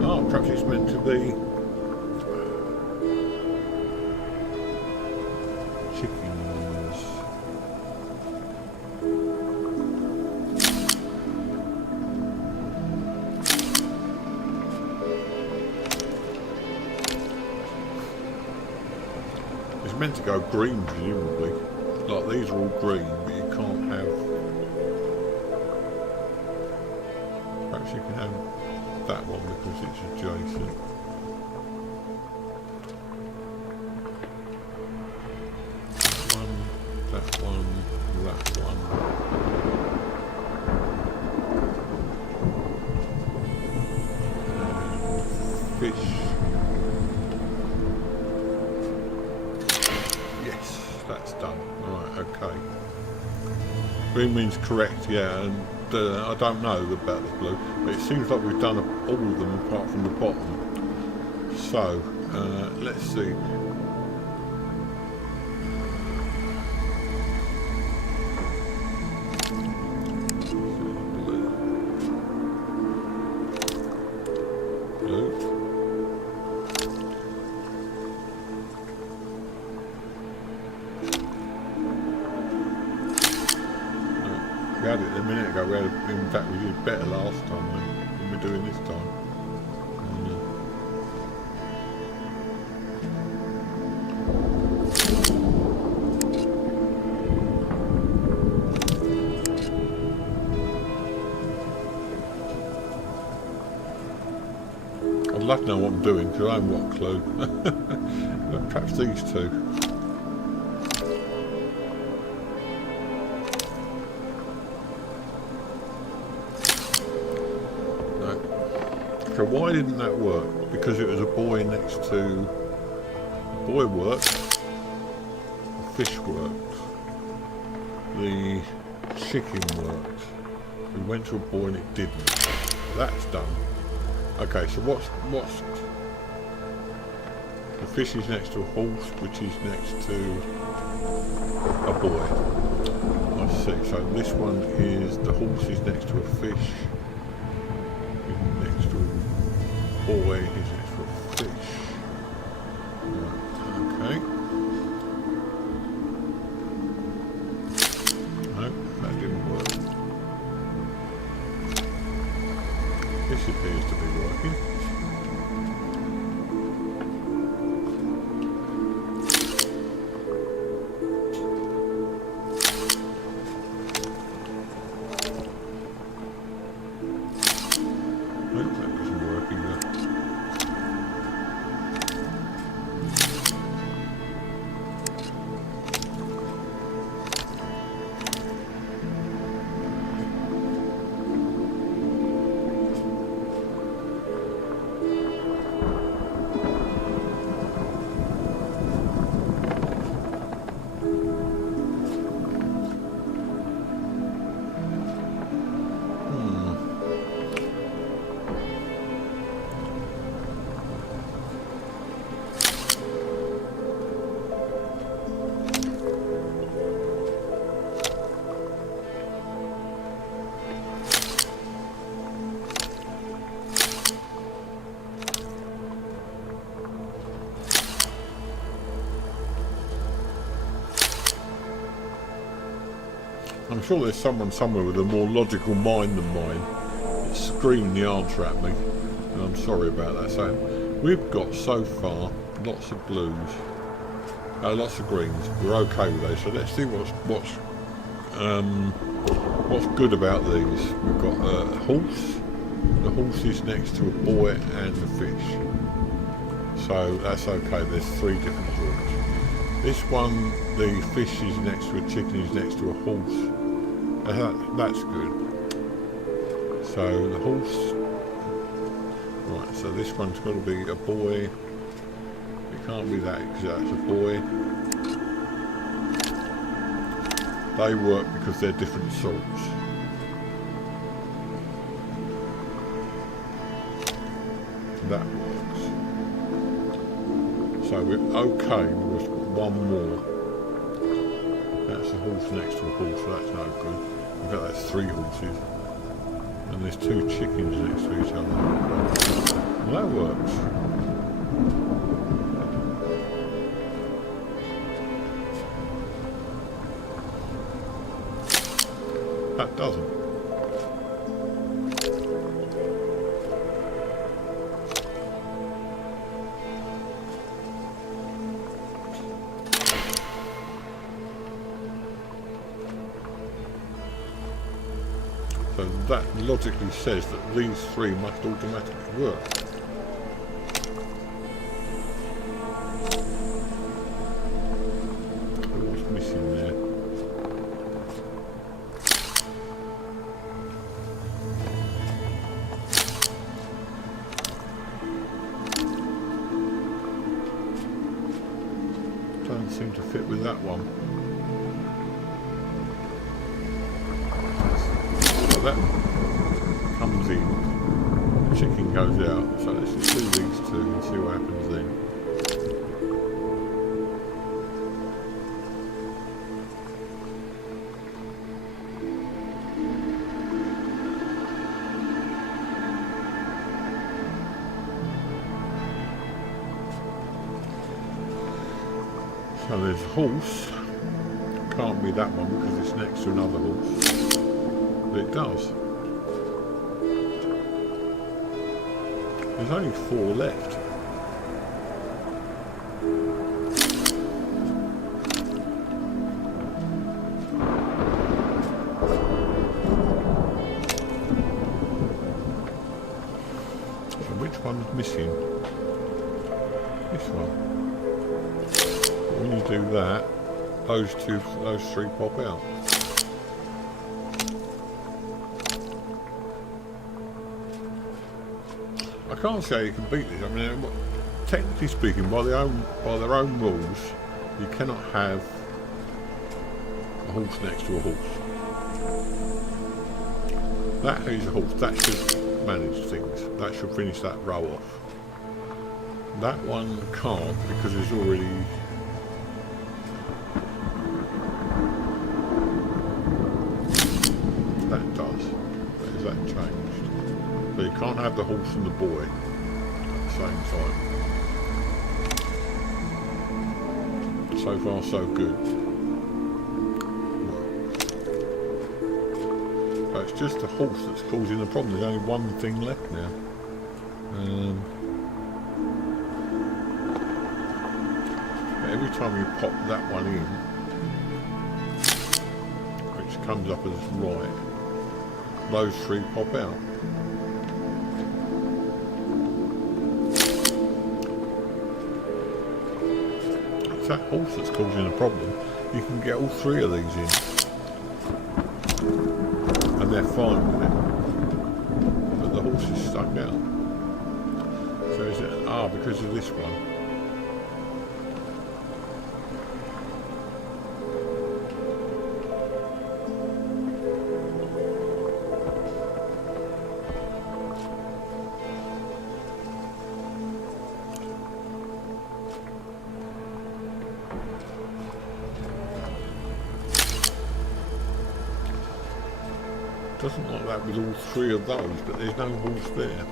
Oh, perhaps it's meant to be chickens. It's meant to go green, presumably. Like these are all green, but you can't have. Perhaps you can have that one because it's adjacent. That one, that one. And fish. Yes, that's done. Right, okay. Green means correct, yeah, and I don't know about the blue, but it seems like we've done all of them apart from the bottom. So, let's see. We had it a minute ago. In fact, we did better last time than we're doing this time. I'd love to know what I'm doing because I haven't got a clue. But perhaps these two. So why didn't that work? Because it was a boy next to... The boy worked, the fish worked, the chicken worked. We went to a boy and it didn't. That's done. Okay, so what's... The fish is next to a horse, which is next to a boy. I see, so this one is... The horse is next to a fish. Next to a boy is next to a fish. Right, okay. No, that didn't work. This appears to be working. I'm sure there's someone somewhere with a more logical mind than mine that screamed the answer at me, and I'm sorry about that. So we've got so far lots of blues, lots of greens. We're okay with those. So let's see what's good about these. We've got a horse. The horse is next to a boy and a fish. So that's okay. There's 3 different drawings. This one, the fish is next to a chicken, is next to a horse. That's good. So the horse. Right, so this one's got to be a boy. It can't be that because that's a boy. They work because they're different sorts. That works. So we're okay with one more. That's a horse next to a horse, so that's no good. In fact, that's 3 horses. And there's 2 chickens next to each other. Well, that works. That doesn't. So that logically says that these 3 must automatically work. So what's missing there? Don't seem to fit with that one. That comes in, the chicken goes out, so let's just do these 2 and see what happens then. So there's a horse, can't be that one because it's next to another horse. It does. There's only 4 left. So which one's missing? This one. When you do that, those 3 pop out. I can't say you can beat this. I mean, technically speaking, by their own rules, you cannot have a horse next to a horse. That is a horse. That should manage things. That should finish that row off. That one can't because it's already. That does. Is that changed? So you can't have the horse and the boy at the same time. So far so good. So it's just the horse that's causing the problem. There's only one thing left now. Every time you pop that one in, which comes up as right, those 3 pop out. That horse that's causing a problem. You can get all 3 of these in and they're fine with it, but the horse is stuck out. So is it because of this one? Doesn't like that with all 3 of those, but there's no horse there.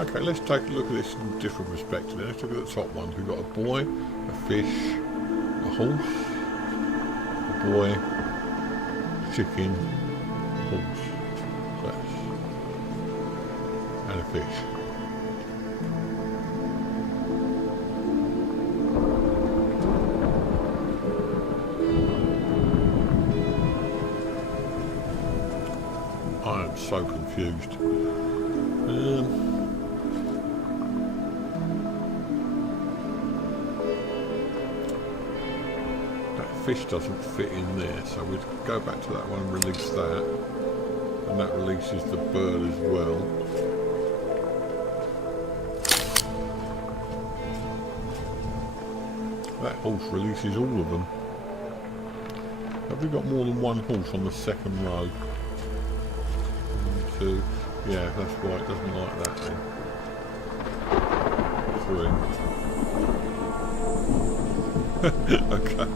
Okay, let's take a look at this from a different perspective. Let's look at the top ones. We've got a boy, a fish, a horse, a boy, chicken, horse, and a fish. I am so confused. That fish doesn't fit in there, so we'd go back to that one and release that. And that releases the bird as well. That horse releases all of them. Have we got more than one horse on the second row? 1, 2. Yeah, that's why it doesn't like that then. 3. Okay.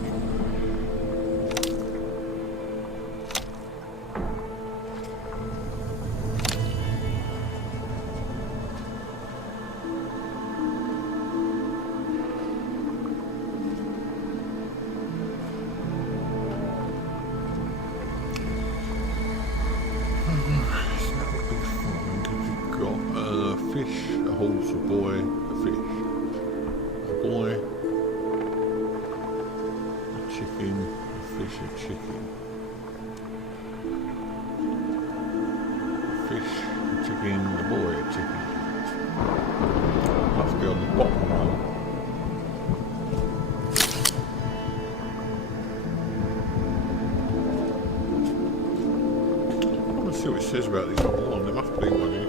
See what it says about these online. There must be one here.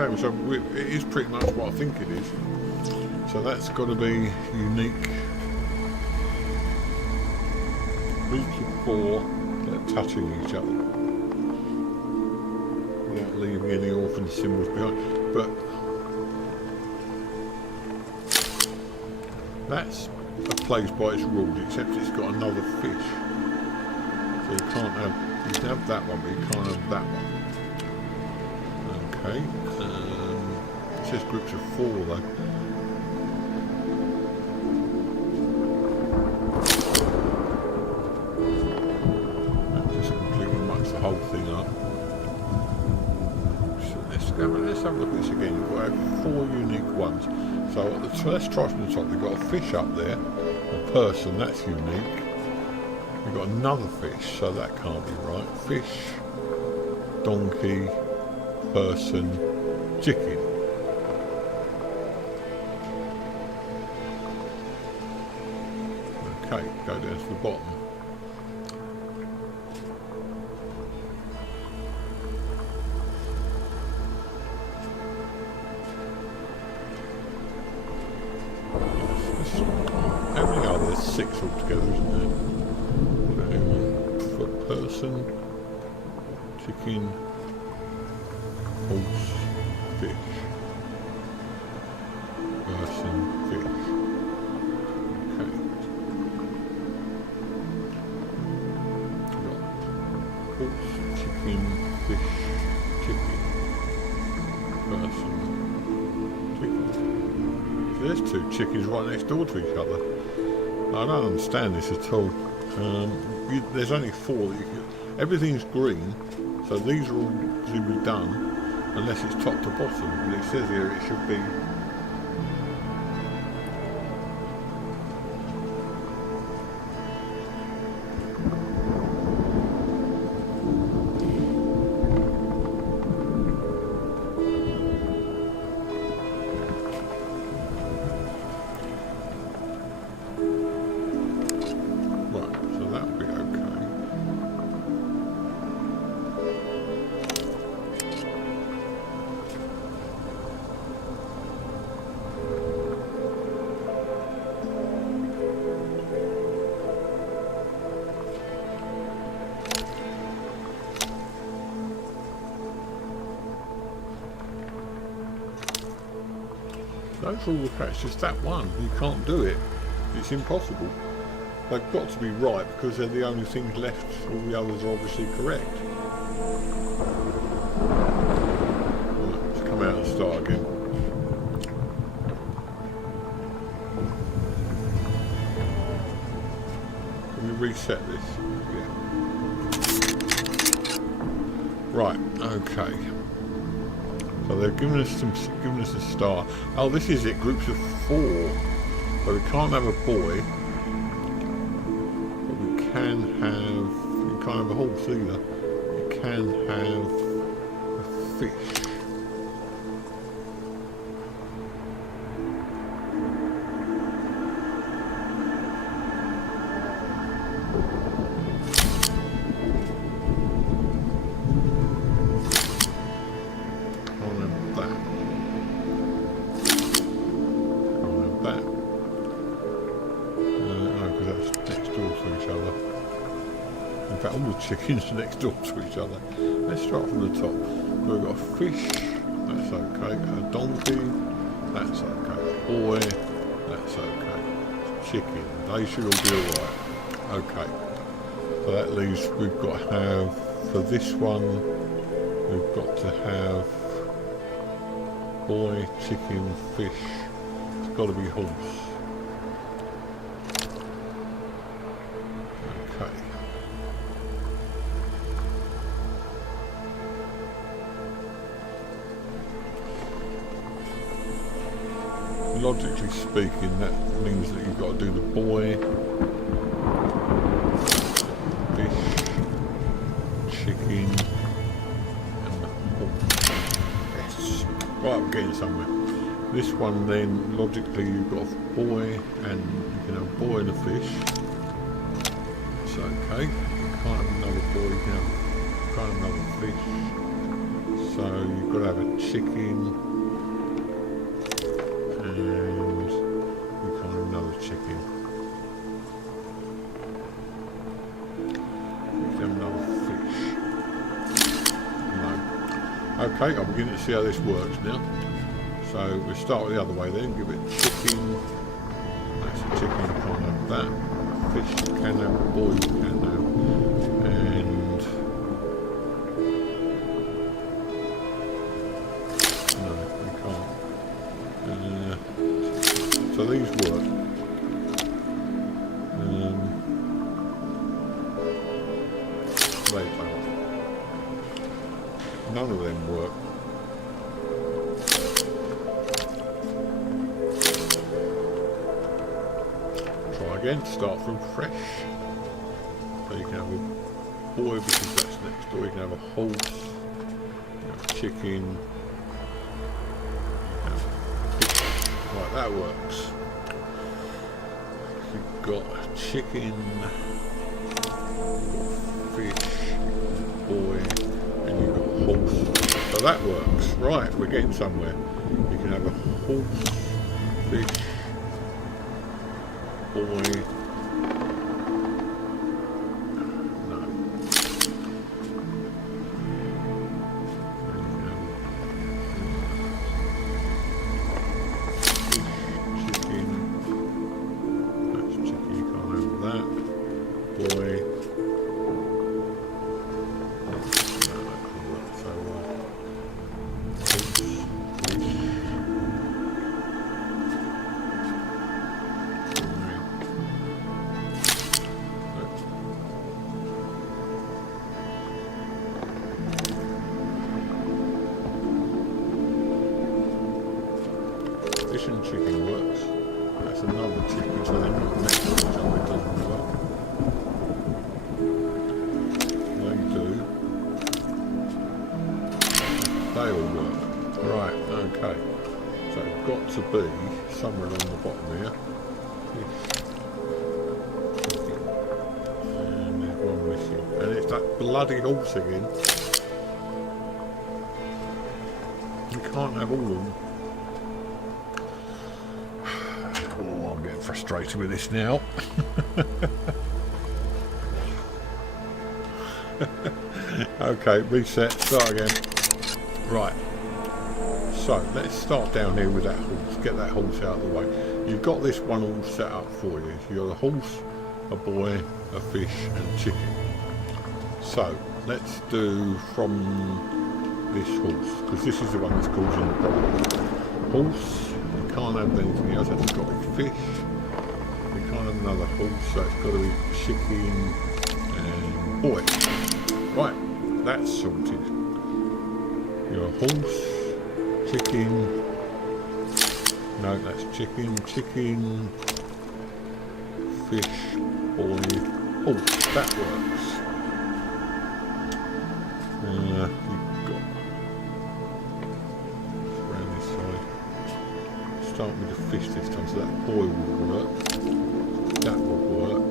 Okay, so it is pretty much what I think it is. So that's got to be unique. These are 4 that are touching each other without leaving any orphan symbols behind. But that's a place by its rules, except it's got another fish. So you can't have, you can have that one, but you can't have that one. Okay. It says groups of 4 though. That just completely mucks the whole thing up. So let's have a look at this again. You've got to have 4 unique ones. So let's try from the top. We've got a fish up there, a person, that's unique. We've got another fish, so that can't be right. Fish, donkey, person, chicken. Okay, go down to the bottom. How many are there? 6 altogether, isn't there? So, person, chicken, horse, fish, person, fish. Okay. Got horse, chicken, fish, chicken, person, chicken. So there's 2 chickens right next door to each other. I don't understand this at all. There's only 4 that you can. Everything's green, so these are all to be done. Unless it's top to bottom, and it says here it should be Don't fall the cat, it's just that one. You can't do it. It's impossible. They've got to be right because they're the only things left. All the others are obviously correct. Right, let's come out and start again. Can we reset this? Yeah. Right, okay. So they've given us a star. Oh, this is it, groups of 4. So we can't have a boy. But we can have, you can't have a horse either. You can have a fish. Chickens next door to each other. Let's start from the top. So we've got a fish, that's okay. A donkey, that's okay. Boy, that's okay. Chicken, they should all be alright. Okay. So that leaves, we've got to have, for this one, we've got to have boy, chicken, fish. It's got to be horse. Logically speaking, that means that you've got to do the boy, fish, chicken, and the horse. Yes. Right, we're getting somewhere. This one then, logically, you've got a boy, and you can have a boy and a fish. It's okay. You can't have another boy, you can't have another fish. So you've got to have a chicken. And we can't have another chicken. We can have another fish. No. Okay, I'm beginning to see how this works now. So we'll start with the other way then. Give it chicken. That's a chicken, you can't have that. Fish you can have, boy you can have. And so these work. They don't. None of them work. Try again, start from fresh. So you can have a boy because that's next door, you can have a horse, you can have a chicken. Right, that works. You've got chicken, you've got fish, boy, and you've got horse. So that works. Right, we're getting somewhere. You can have a horse, fish, boy. No. Fish and chicken works. That's another chicken, so they're not next to each other, it doesn't work. They do. They all work. Right, okay. So it's got to be somewhere along the bottom here. And there's one missing. And it's that bloody horse again. You can't have all of them. Oh, I'm getting frustrated with this now. Okay, reset, start again. Right. So let's start down here with that horse. Get that horse out of the way. You've got this one all set up for you. You've got a horse, a boy, a fish and chicken. So let's do from this horse, because this is the one that's causing the problem. Horse, you can't have anything else. That's got to be fish. You can't have another horse, so it's got to be chicken and boy. Right, that's sorted. Your horse, chicken. No, that's chicken, fish, boy, horse. That works. You've got around this side. Start with the fish this time, so that boy will work. That will work.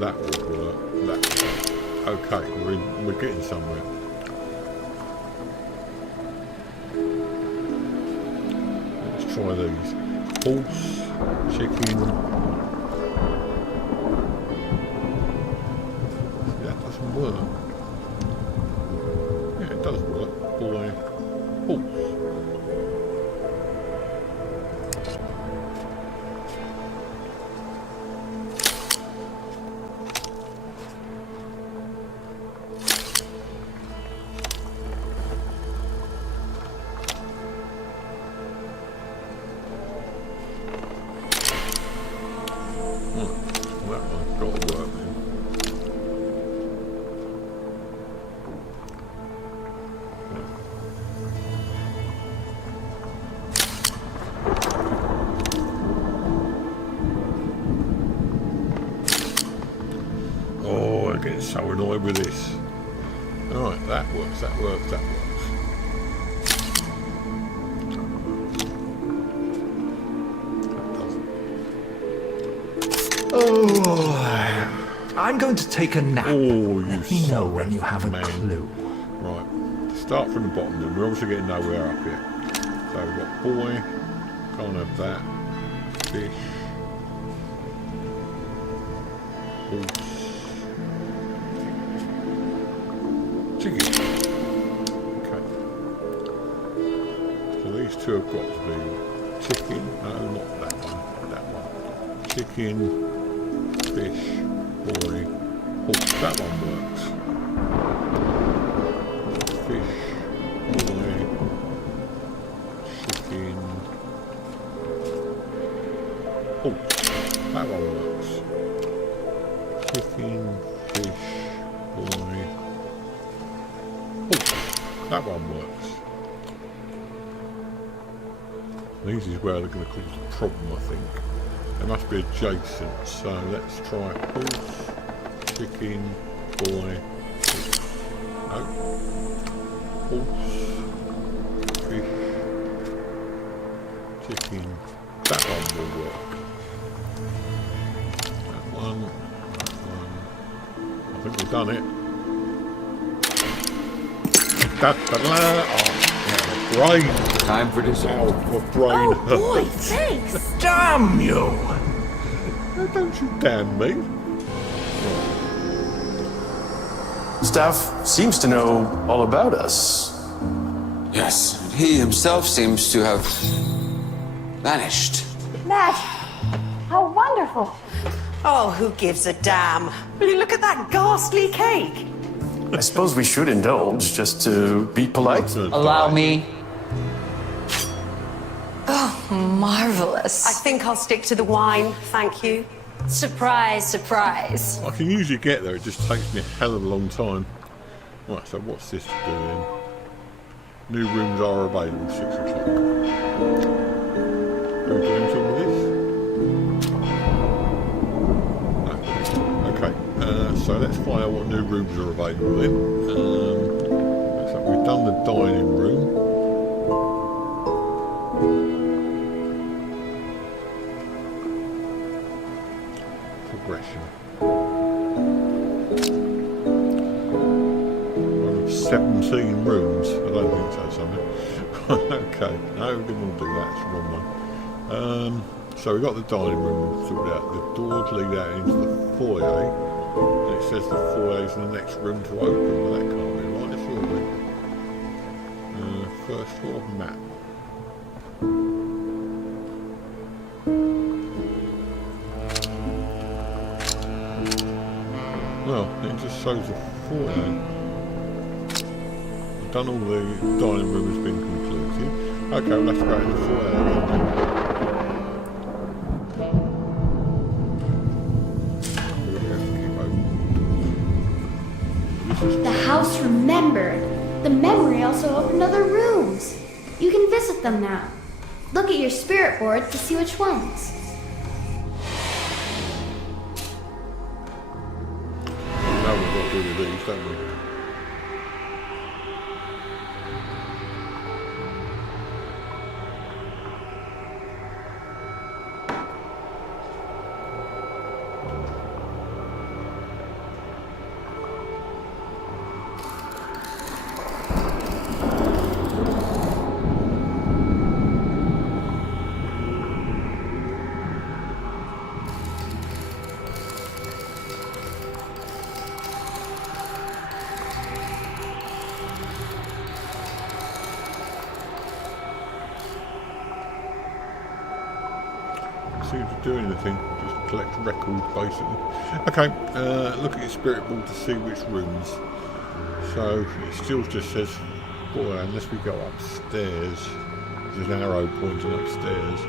That will work. That will work. Okay, we're getting somewhere. Let's try these. Horse, chicken. See, that doesn't work. Yeah, it does work. Boy, horse. So annoyed with this. Alright, that works. Oh, I'm going to take a nap. Oh, you Let me know when you have a clue. Right, start from the bottom then. We're obviously getting nowhere up here. So we've got boy, can't have that. Fish. Horse. Chicken. Okay. So these two have got to be chicken. No, not that one. That one. Chicken, fish, boy, horse. That one works. Fish, boy, chicken, horse. That one works. Chicken, fish, boy. That one works. These is where they're going to cause a problem, I think. They must be adjacent, so let's try horse, chicken, boy, horse. No. Horse, fish, chicken. That one will work. That one. I think we've done it. Oh, yeah, brain. Time for dessert. Oh, my brain hurts. Boy, thanks. Damn you! No, don't you damn me. Staff seems to know all about us. Yes, he himself seems to have vanished. Ned, how wonderful. Oh, who gives a damn? Will you look at that ghastly cake? I suppose we should indulge just to be polite. Allow me. Oh, marvelous. I think I'll stick to the wine, thank you. Surprise, surprise. I can usually get there, it just takes me a hell of a long time. Right, so what's this doing? New rooms are available, 6 o'clock. Are we doing something with this? Okay, so let's find out what new rooms are available then. Looks like we've done the dining room. Progression. 17 rooms. I don't think so, something. Okay, no, we didn't want to do that. It's the wrong one. So we've got the dining room sorted out. The doors lead out into the foyer. And it says the foyer is the next room to open, but that can't be right, surely. First floor map. Well, it just shows the foyer. I've done all the dining room has been completed. Okay, we'll have to go to the foyer again. The house remembered. The memory also opened other rooms. You can visit them now. Look at your spirit board to see which ones. Now we've got to do with these, don't we? Seem to do anything, just collect records basically. Okay, look at your spirit board to see which rooms. So it still just says foyer unless we go upstairs. There's an arrow pointing upstairs.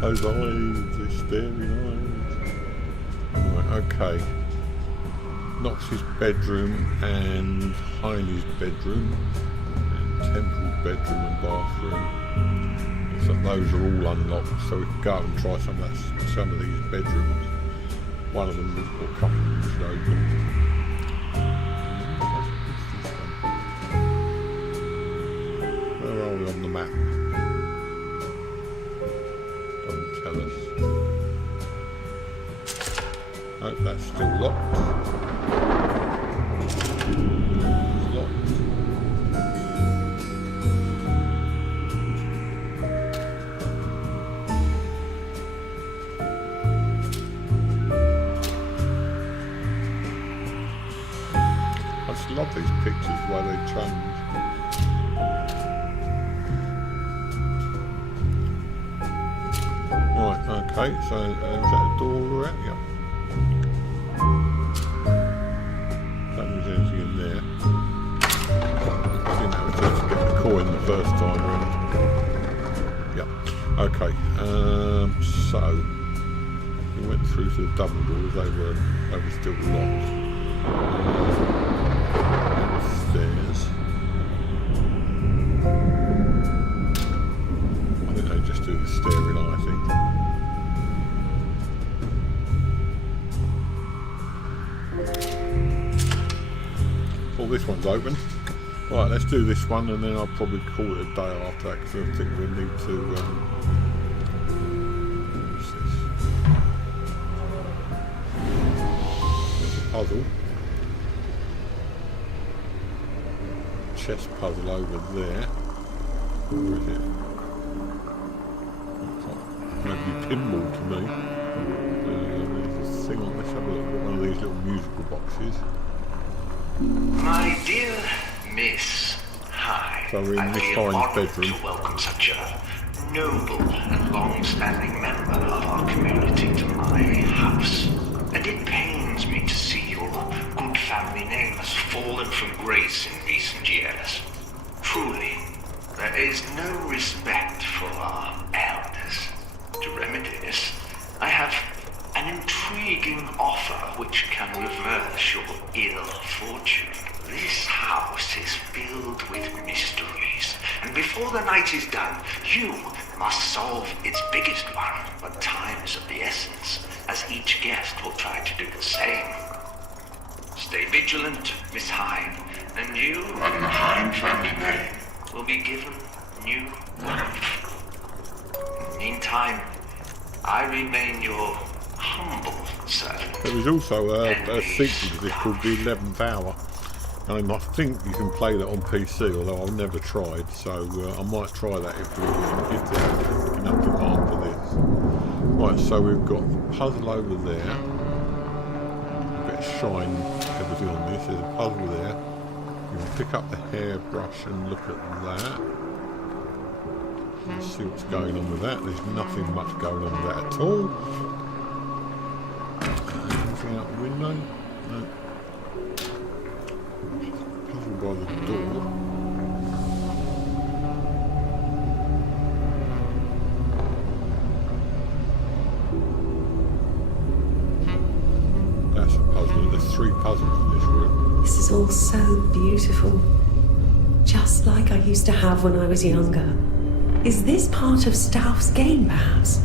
Those eyes, those staring eyes. Right, okay. Knox's bedroom and Heine's bedroom, and Temple's bedroom and bathroom. So those are all unlocked, so we can go out and try some of these bedrooms. One of them, or a couple of them, should open. Where are we on the map? Oh, that's still locked. It's locked. I just love these pictures, why they change. Right, okay, so is that a door we're at? Yeah. Don't there's anything in there. I didn't have a chance to get the coin the first time around. Yeah. Okay, so we went through to the double doors, they were still locked. Stairs. I think they just do the staring eye thing. Well, this one's open. Right, let's do this one and then I'll probably call it a day after that because I think we need to what's this? There's a puzzle. Chess puzzle over there. Where is it? Maybe pinball to me. There's a thing on, let's have a look at one of these little musical boxes. My dear Miss Hyde, So we're in Miss Hyde's bedroom. To welcome such a noble and long-standing member of our community to my house. And it pains me to see your good family name has fallen from grace in recent years. Truly, there is no respect for our elders. To remedy this, I have an intriguing offer which can reverse your ill fortune. This house is filled with mysteries, and before the night is done, you must solve its biggest one. But time is of the essence, as each guest will try to do the same. Stay vigilant, Miss Hyde, and you, and the Hyde family name, will be given new life. In the meantime, I remain your humble servant. There was also a sequel to this called The 11th Hour. I think you can play that on PC, although I've never tried, so I might try that if there's enough demand for this. Right, so we've got the puzzle over there. let's shine everything on this. There's a puzzle there. You can pick up the hairbrush and look at that. Let's see what's going on with that. There's nothing much going on with that at all. Anything out the window? No. Puzzle by the door. That's a puzzle. There's 3 puzzles in this room. This is all so beautiful. Just like I used to have when I was younger. Is this part of Stauf's game, perhaps?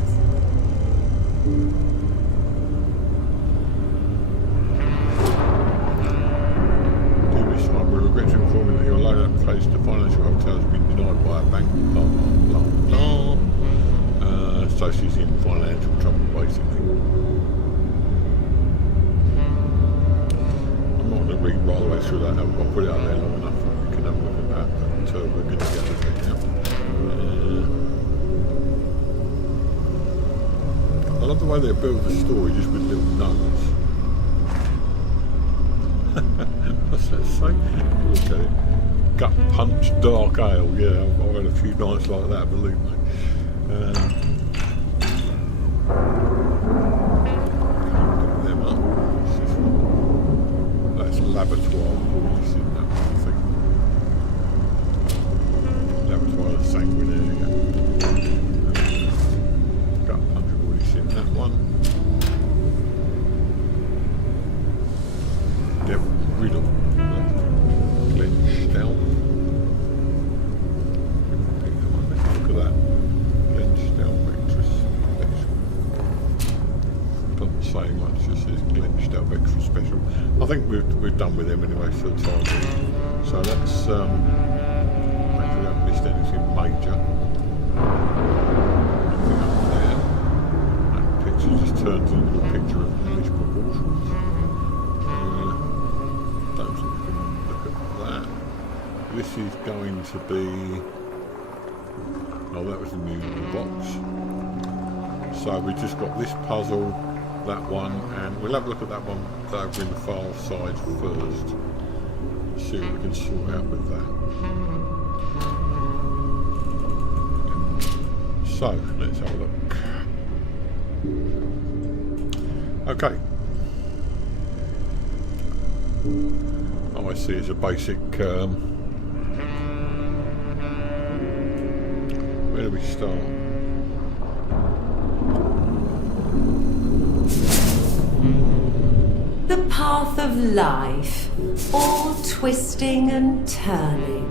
We regret to inform you that your loan application to financial hotel has been denied by a bank, blah, blah, blah, blah. So she's in financial trouble, basically. I'm not going to read right the way through that. I've got to put it out there long enough that we can have a look at that, but we're going to get to it now. I love the way they build the story just with little notes. What's that say? Look at it. Gut punch dark ale. Yeah, I've had a few nights like that, believe me. Pick them up. What's this one? That's Laboratoire. We've already seen that one, I think. Laboratoire Sanguinaire. Gut punch. We've already seen that one. Riddle. Clenched down. Look at that. Clenched down extra special. Doesn't say much, just says clenched down extra special. I think we've done with them anyway for the time being. So that's hopefully we haven't missed anything major. Nothing up there. That picture just turns into a picture of hellish proportions. This is going to be... Oh, that was the musical box. So we just got this puzzle, that one, and we'll have a look at that one over in the far side first. See what we can sort out with that. So, let's have a look. Okay. Oh, I see, it's a basic... Where do we start? The path of life, all twisting and turning.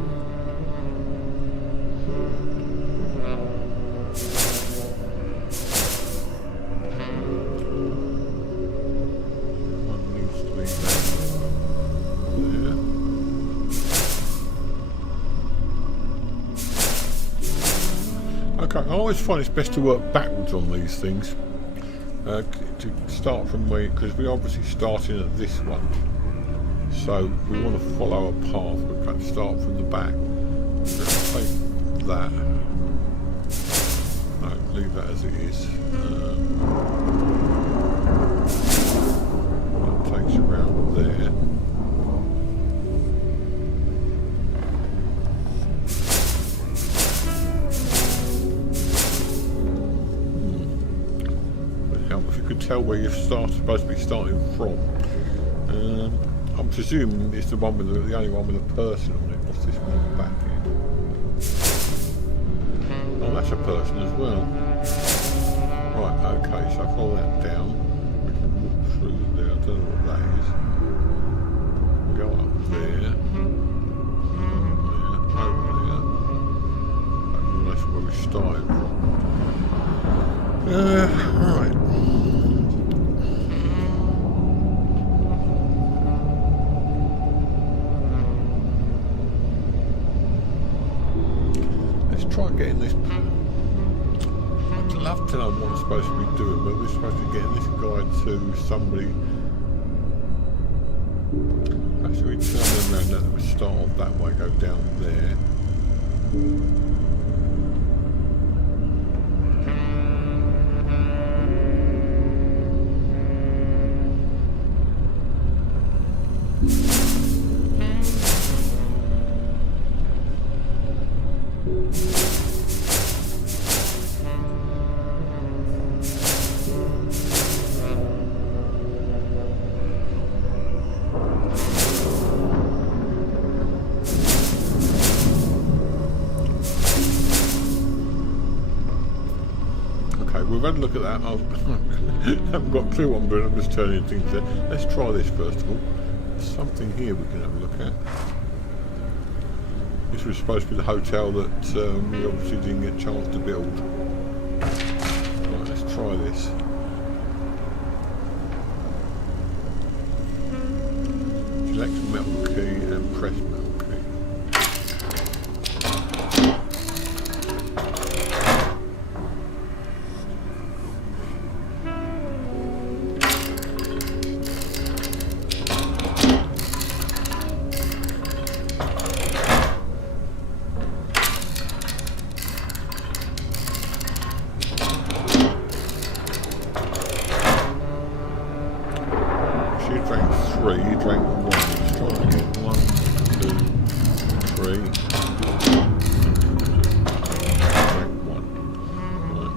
One needs to be there. Okay, I always find it's best to work backwards on these things. To start from where, because we're obviously starting at this one. So we want to follow a path, we're going to start from the back. Let's take that. No, leave that as it is. That takes you around there. Tell where you're supposed to be starting from. I'm presuming it's the one with the only one with a person on it. What's this one on the back end? Oh, that's a person as well. Right, okay, so follow that down. We can walk through there. I don't know what that is. We go up there. Over there. That's where we started from. Right. Try getting this. I'd love to know what I'm supposed to be doing, but we're supposed to be getting this guy to somebody. Actually, we turn around that, we start off that way, go down there. Okay, we've had a look at that. I haven't got a clue what I'm doing. I'm just turning things there. Let's try this first of all. There's something here we can have a look at. This was supposed to be the hotel that we obviously didn't get a chance to build. Right, let's try this. Select metal key and press metal key. She drank 3, you drank 1. Let's try that again. 1, 2, 3. Drank 1. Right.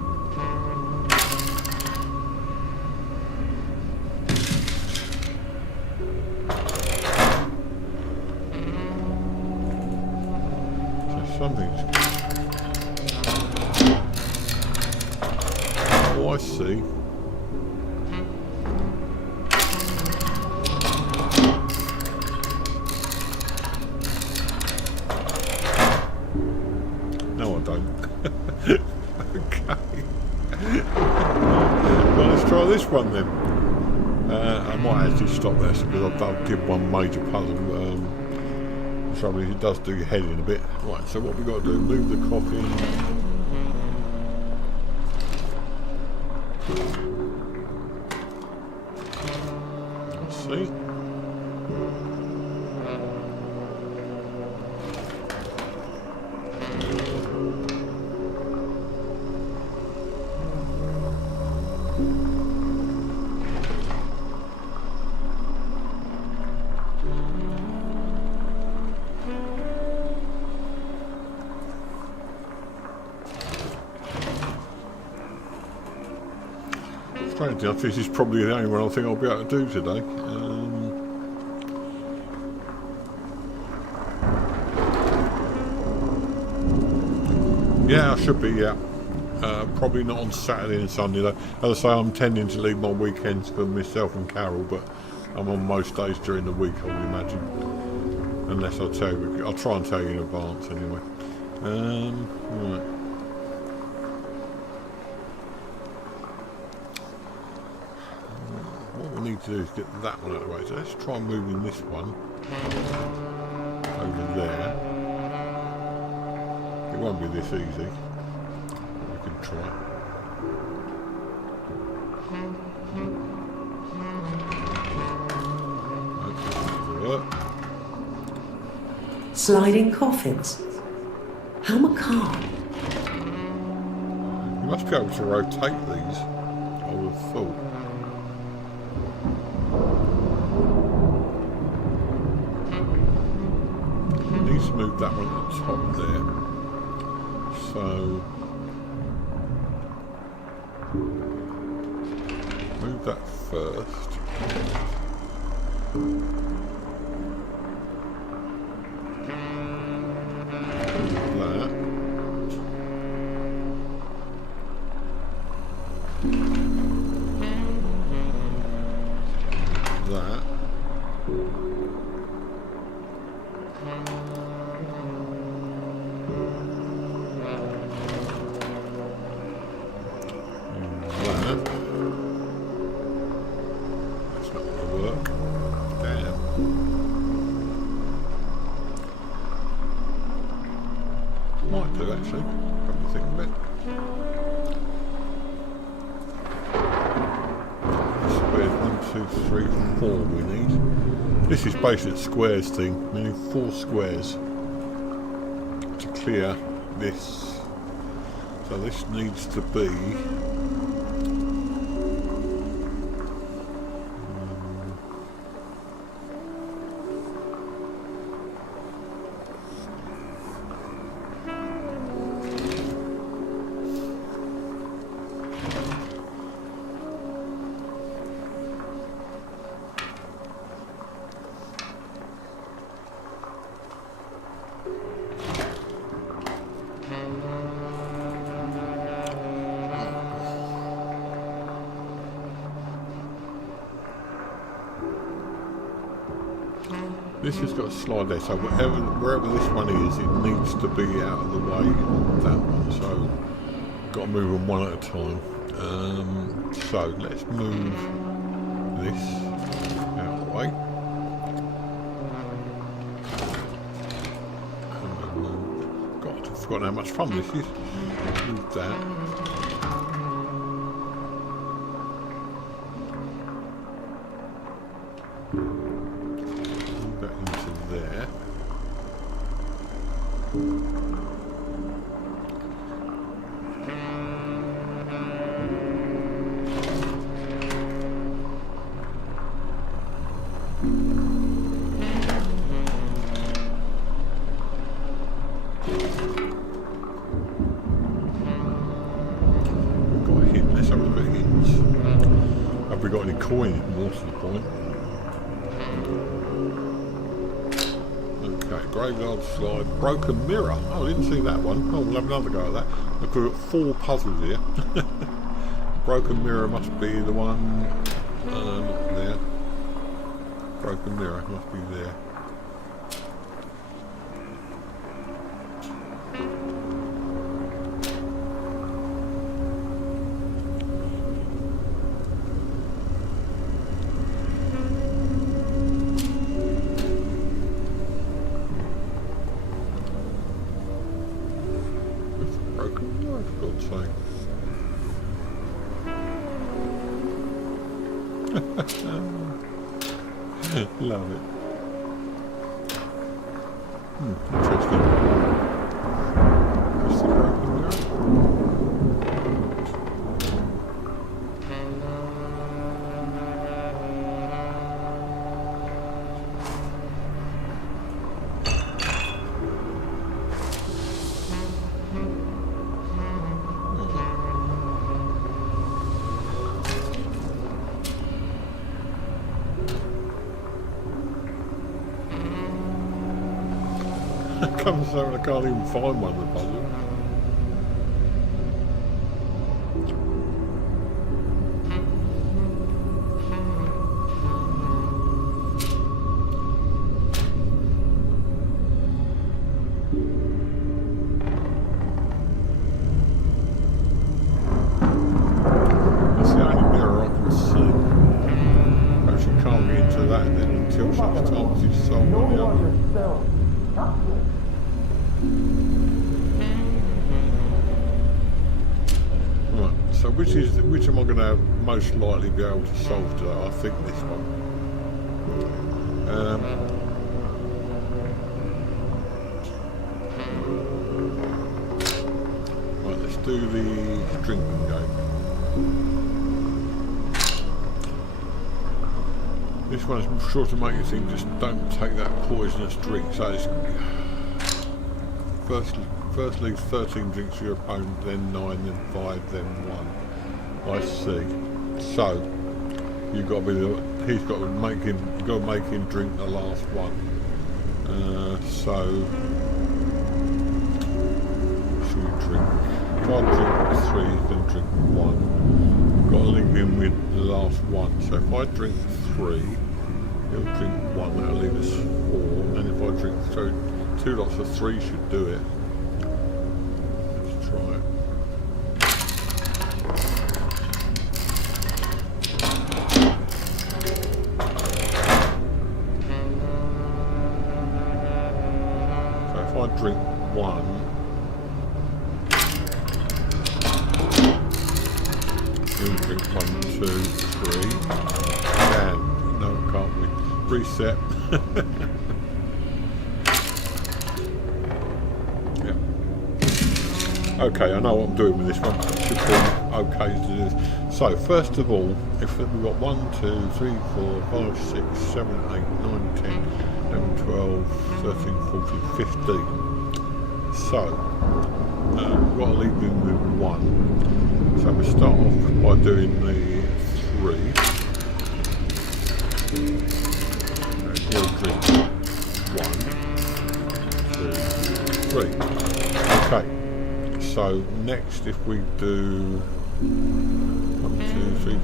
So something's... Oh, I see. No, I don't. Okay. Well, let's try this one then. I might actually stop there because I've did one major puzzle. The trouble is it does do your head in a bit. Right, so what we've got to do, move the coffin. Let's see. Strange enough, this is probably the only one I think I'll be able to do today. Yeah, I should be, yeah. Probably not on Saturday and Sunday though. As I say, I'm tending to leave my weekends for myself and Carol, but I'm on most days during the week, I would imagine. Unless I'll tell you, I'll try and tell you in advance anyway. Right. What we need to do is get that one out of the way. So let's try moving this one over there. It won't be this easy. We can try. Okay, Sliding coffins. How macabre. you must be able to rotate these, I would have thought. Needs to move that one at the top there. So move that first. That. That. That's not going to work. Damn. Might do actually. Come to think of it. Squares 1, 2, 3, 4 we need. This is basically squares thing. We need 4 squares to clear this. So this needs to be This has got a slide there, so wherever this one is, it needs to be out of the way of that one. So, got to move them one at a time. So let's move this out of the way. God, I've forgotten how much fun this is. Move that. Move that into there. Coin, most of the point. Okay, graveyard slide, broken mirror. Oh, I didn't see that one. Oh, we'll have another go at that. Look, we've got 4 puzzles here. Broken mirror must be the one there. Broken mirror must be there. Love it. Interesting. Just the broken mirror. Comes over and I can't even find one of the puzzles. That's the only mirror I can see. Perhaps you can't get into that then until such time as you solve the other. Right, so which am I going to most likely be able to solve today? I think this one. Right, let's do the drinking game. This one's sure to make you think, just don't take that poisonous drink. So it's first leave 13 drinks to your opponent, then 9, then 5, then 1. I see. So you've got to be he's got to make him. You've got to make him drink the last one. So should we drink? If I drink 3, then drink 1. I've got to leave him with the last one. So if I drink 3, he'll drink 1. That'll leave us 4. And if I drink 2 lots of 3 should do it. Let's try it. So if I drink 1, he'll drink 1, 2, 3. And no, can't we? Reset. Okay, I know what I'm doing with this one. It should be okay to do this. So, first of all, if we've got 1, 2, 3, 4, 5, 6, 7, 8, 9, 10, 11, 12, 13, 14, 15. So, we've got to leave him with 1. So we start off by doing the 3. And he'll drink 1, 2, 3. Okay. So next, if we do 1, 2, 3,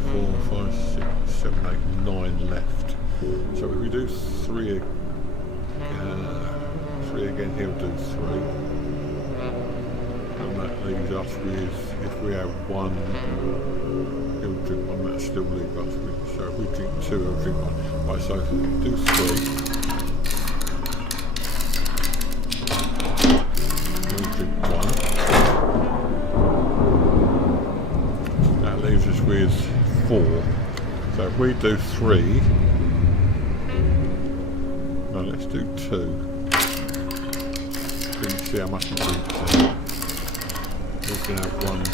4, 5, 6, 7, 8, 9 left. So if we do 3 3 again, he'll do 3. And that leaves us with, if we have 1, he'll drink 1, that still leaves us with, so if we drink 2, he'll drink 1. Right, so do 3. He'll drink 1. That leaves us with 4. So if we do 3, no, let's do 2. See how much he drinks then. We can have 1, 2.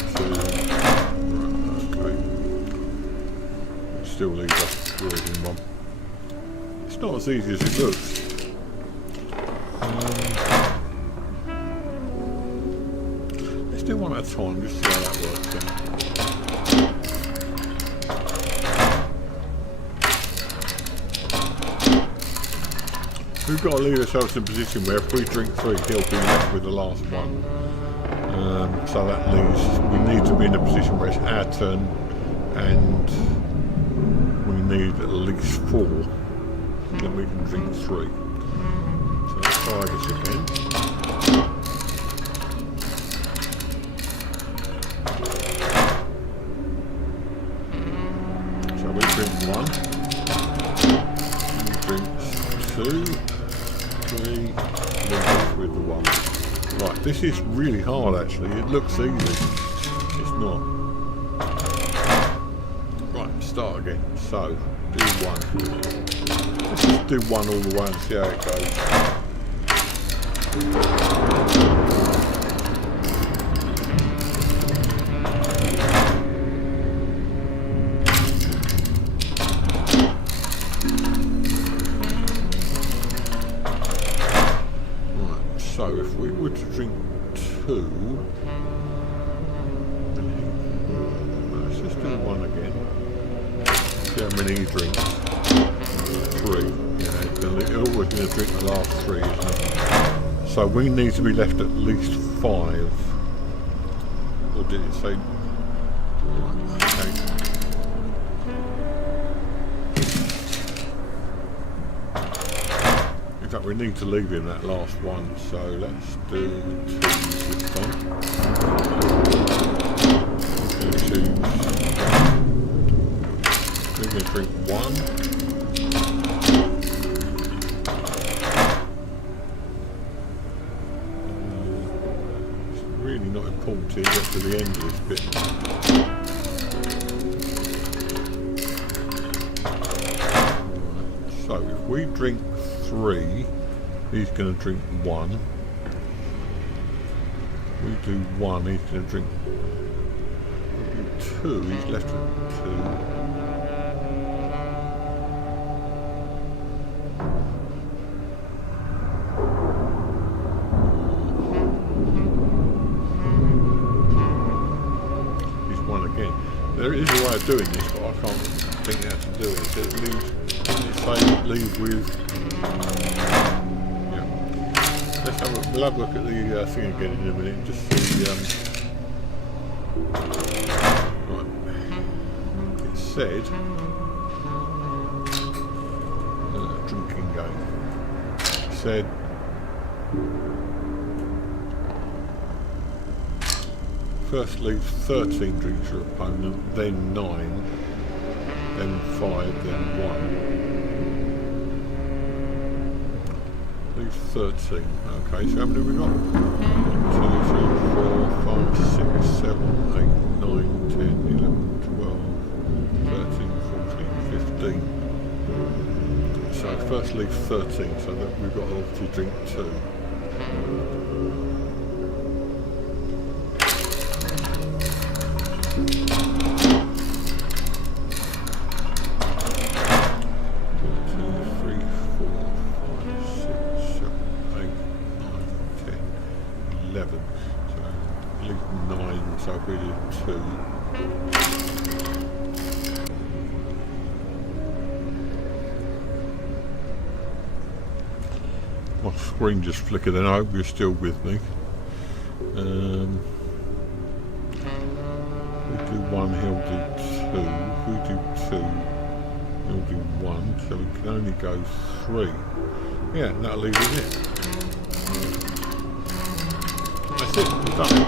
Right, okay. Still leaves us 3 in 1. It's not as easy as it looks. Let's do 1 at a time, just see how that works out. We've got to leave ourselves in a position where if we drink 3, he'll be left with the last 1. So that leaves, we need to be in a position where it's our turn and we need at least 4. Then we can drink 3. So let's try this again. So we drink 1. He drinks 2. 3, with the 1. Right, this is really hard actually. It looks easy. It's not. Right, start again. So, do 1. Let's just do 1 all the way and see how it goes. So if we were to drink 2, let's just do 1 again. See how many he drinks. 3. Yeah, he's always going to drink the last 3, isn't he? So we need to be left at least 5. Or did it say? Okay. In fact, we need to leave him that last 1, so let's do 2 this time. We're going to drink 1. It's really not important till you get to the end of this bit. So if we drink 3, he's going to drink 1. We do 1, he's going to drink 2, he's left with 2. He's 1 again. There is a way of doing this, but I can't think how to do it. So it leaves, doesn't it say leave with? We'll have a look at the thing again in a minute and just see. Right. It said drinking game. It said first leaves 13 drinks your opponent, then 9, then 5, then 1. 13. Okay, so how many have we got? 2, 3, 4, 5, 6, 7, 8, 9, 10, 11, 12, 13, 14, 15. So first leave 13, so that we've got to obviously drink 2. My screen just flickered, and I hope you're still with me. We do 1, he'll do 2. If we do 2, We'll do 1, so we can only go 3. Yeah, and that'll leave it. That's it, we're done.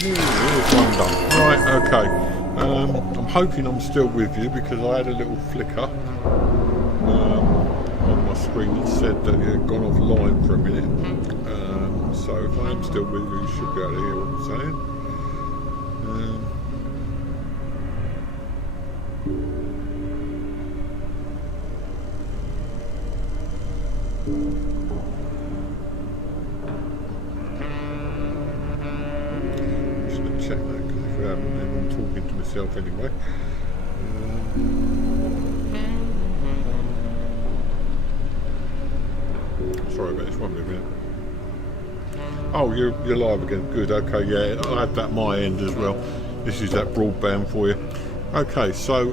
Here's 1 done. Right, okay. I'm hoping I'm still with you because I had a little flicker on my screen that said that it had gone offline for a minute. So if I am still with you, you should be able to hear what I'm saying. Check that, because if you haven't, then I'm talking to myself anyway. Sorry about this, 1 minute. Oh, you're live again. Good. Okay, yeah, I had that my end as well. This is that broadband for you. Okay, so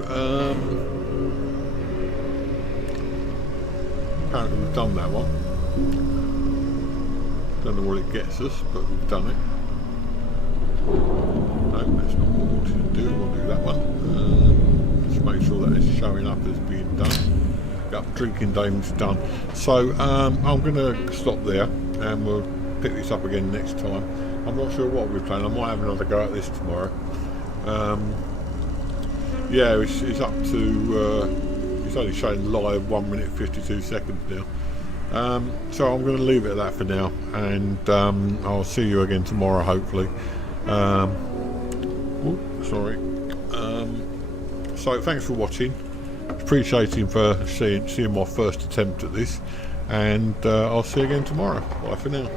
apparently we've done that one. Don't know what it gets us, but we've done it. No, that's not what I wanted to do. We'll do that one. Just make sure that it's showing up as being done. Yep, drinking dame's done. So I'm going to stop there and we'll pick this up again next time. I'm not sure what we're playing. I might have another go at this tomorrow. Yeah, it's up to it's only showing live 1 minute 52 seconds now. So I'm going to leave it at that for now, and I'll see you again tomorrow hopefully. Sorry. So thanks for watching. Appreciating for seeing my first attempt at this, and I'll see you again tomorrow. Bye for now.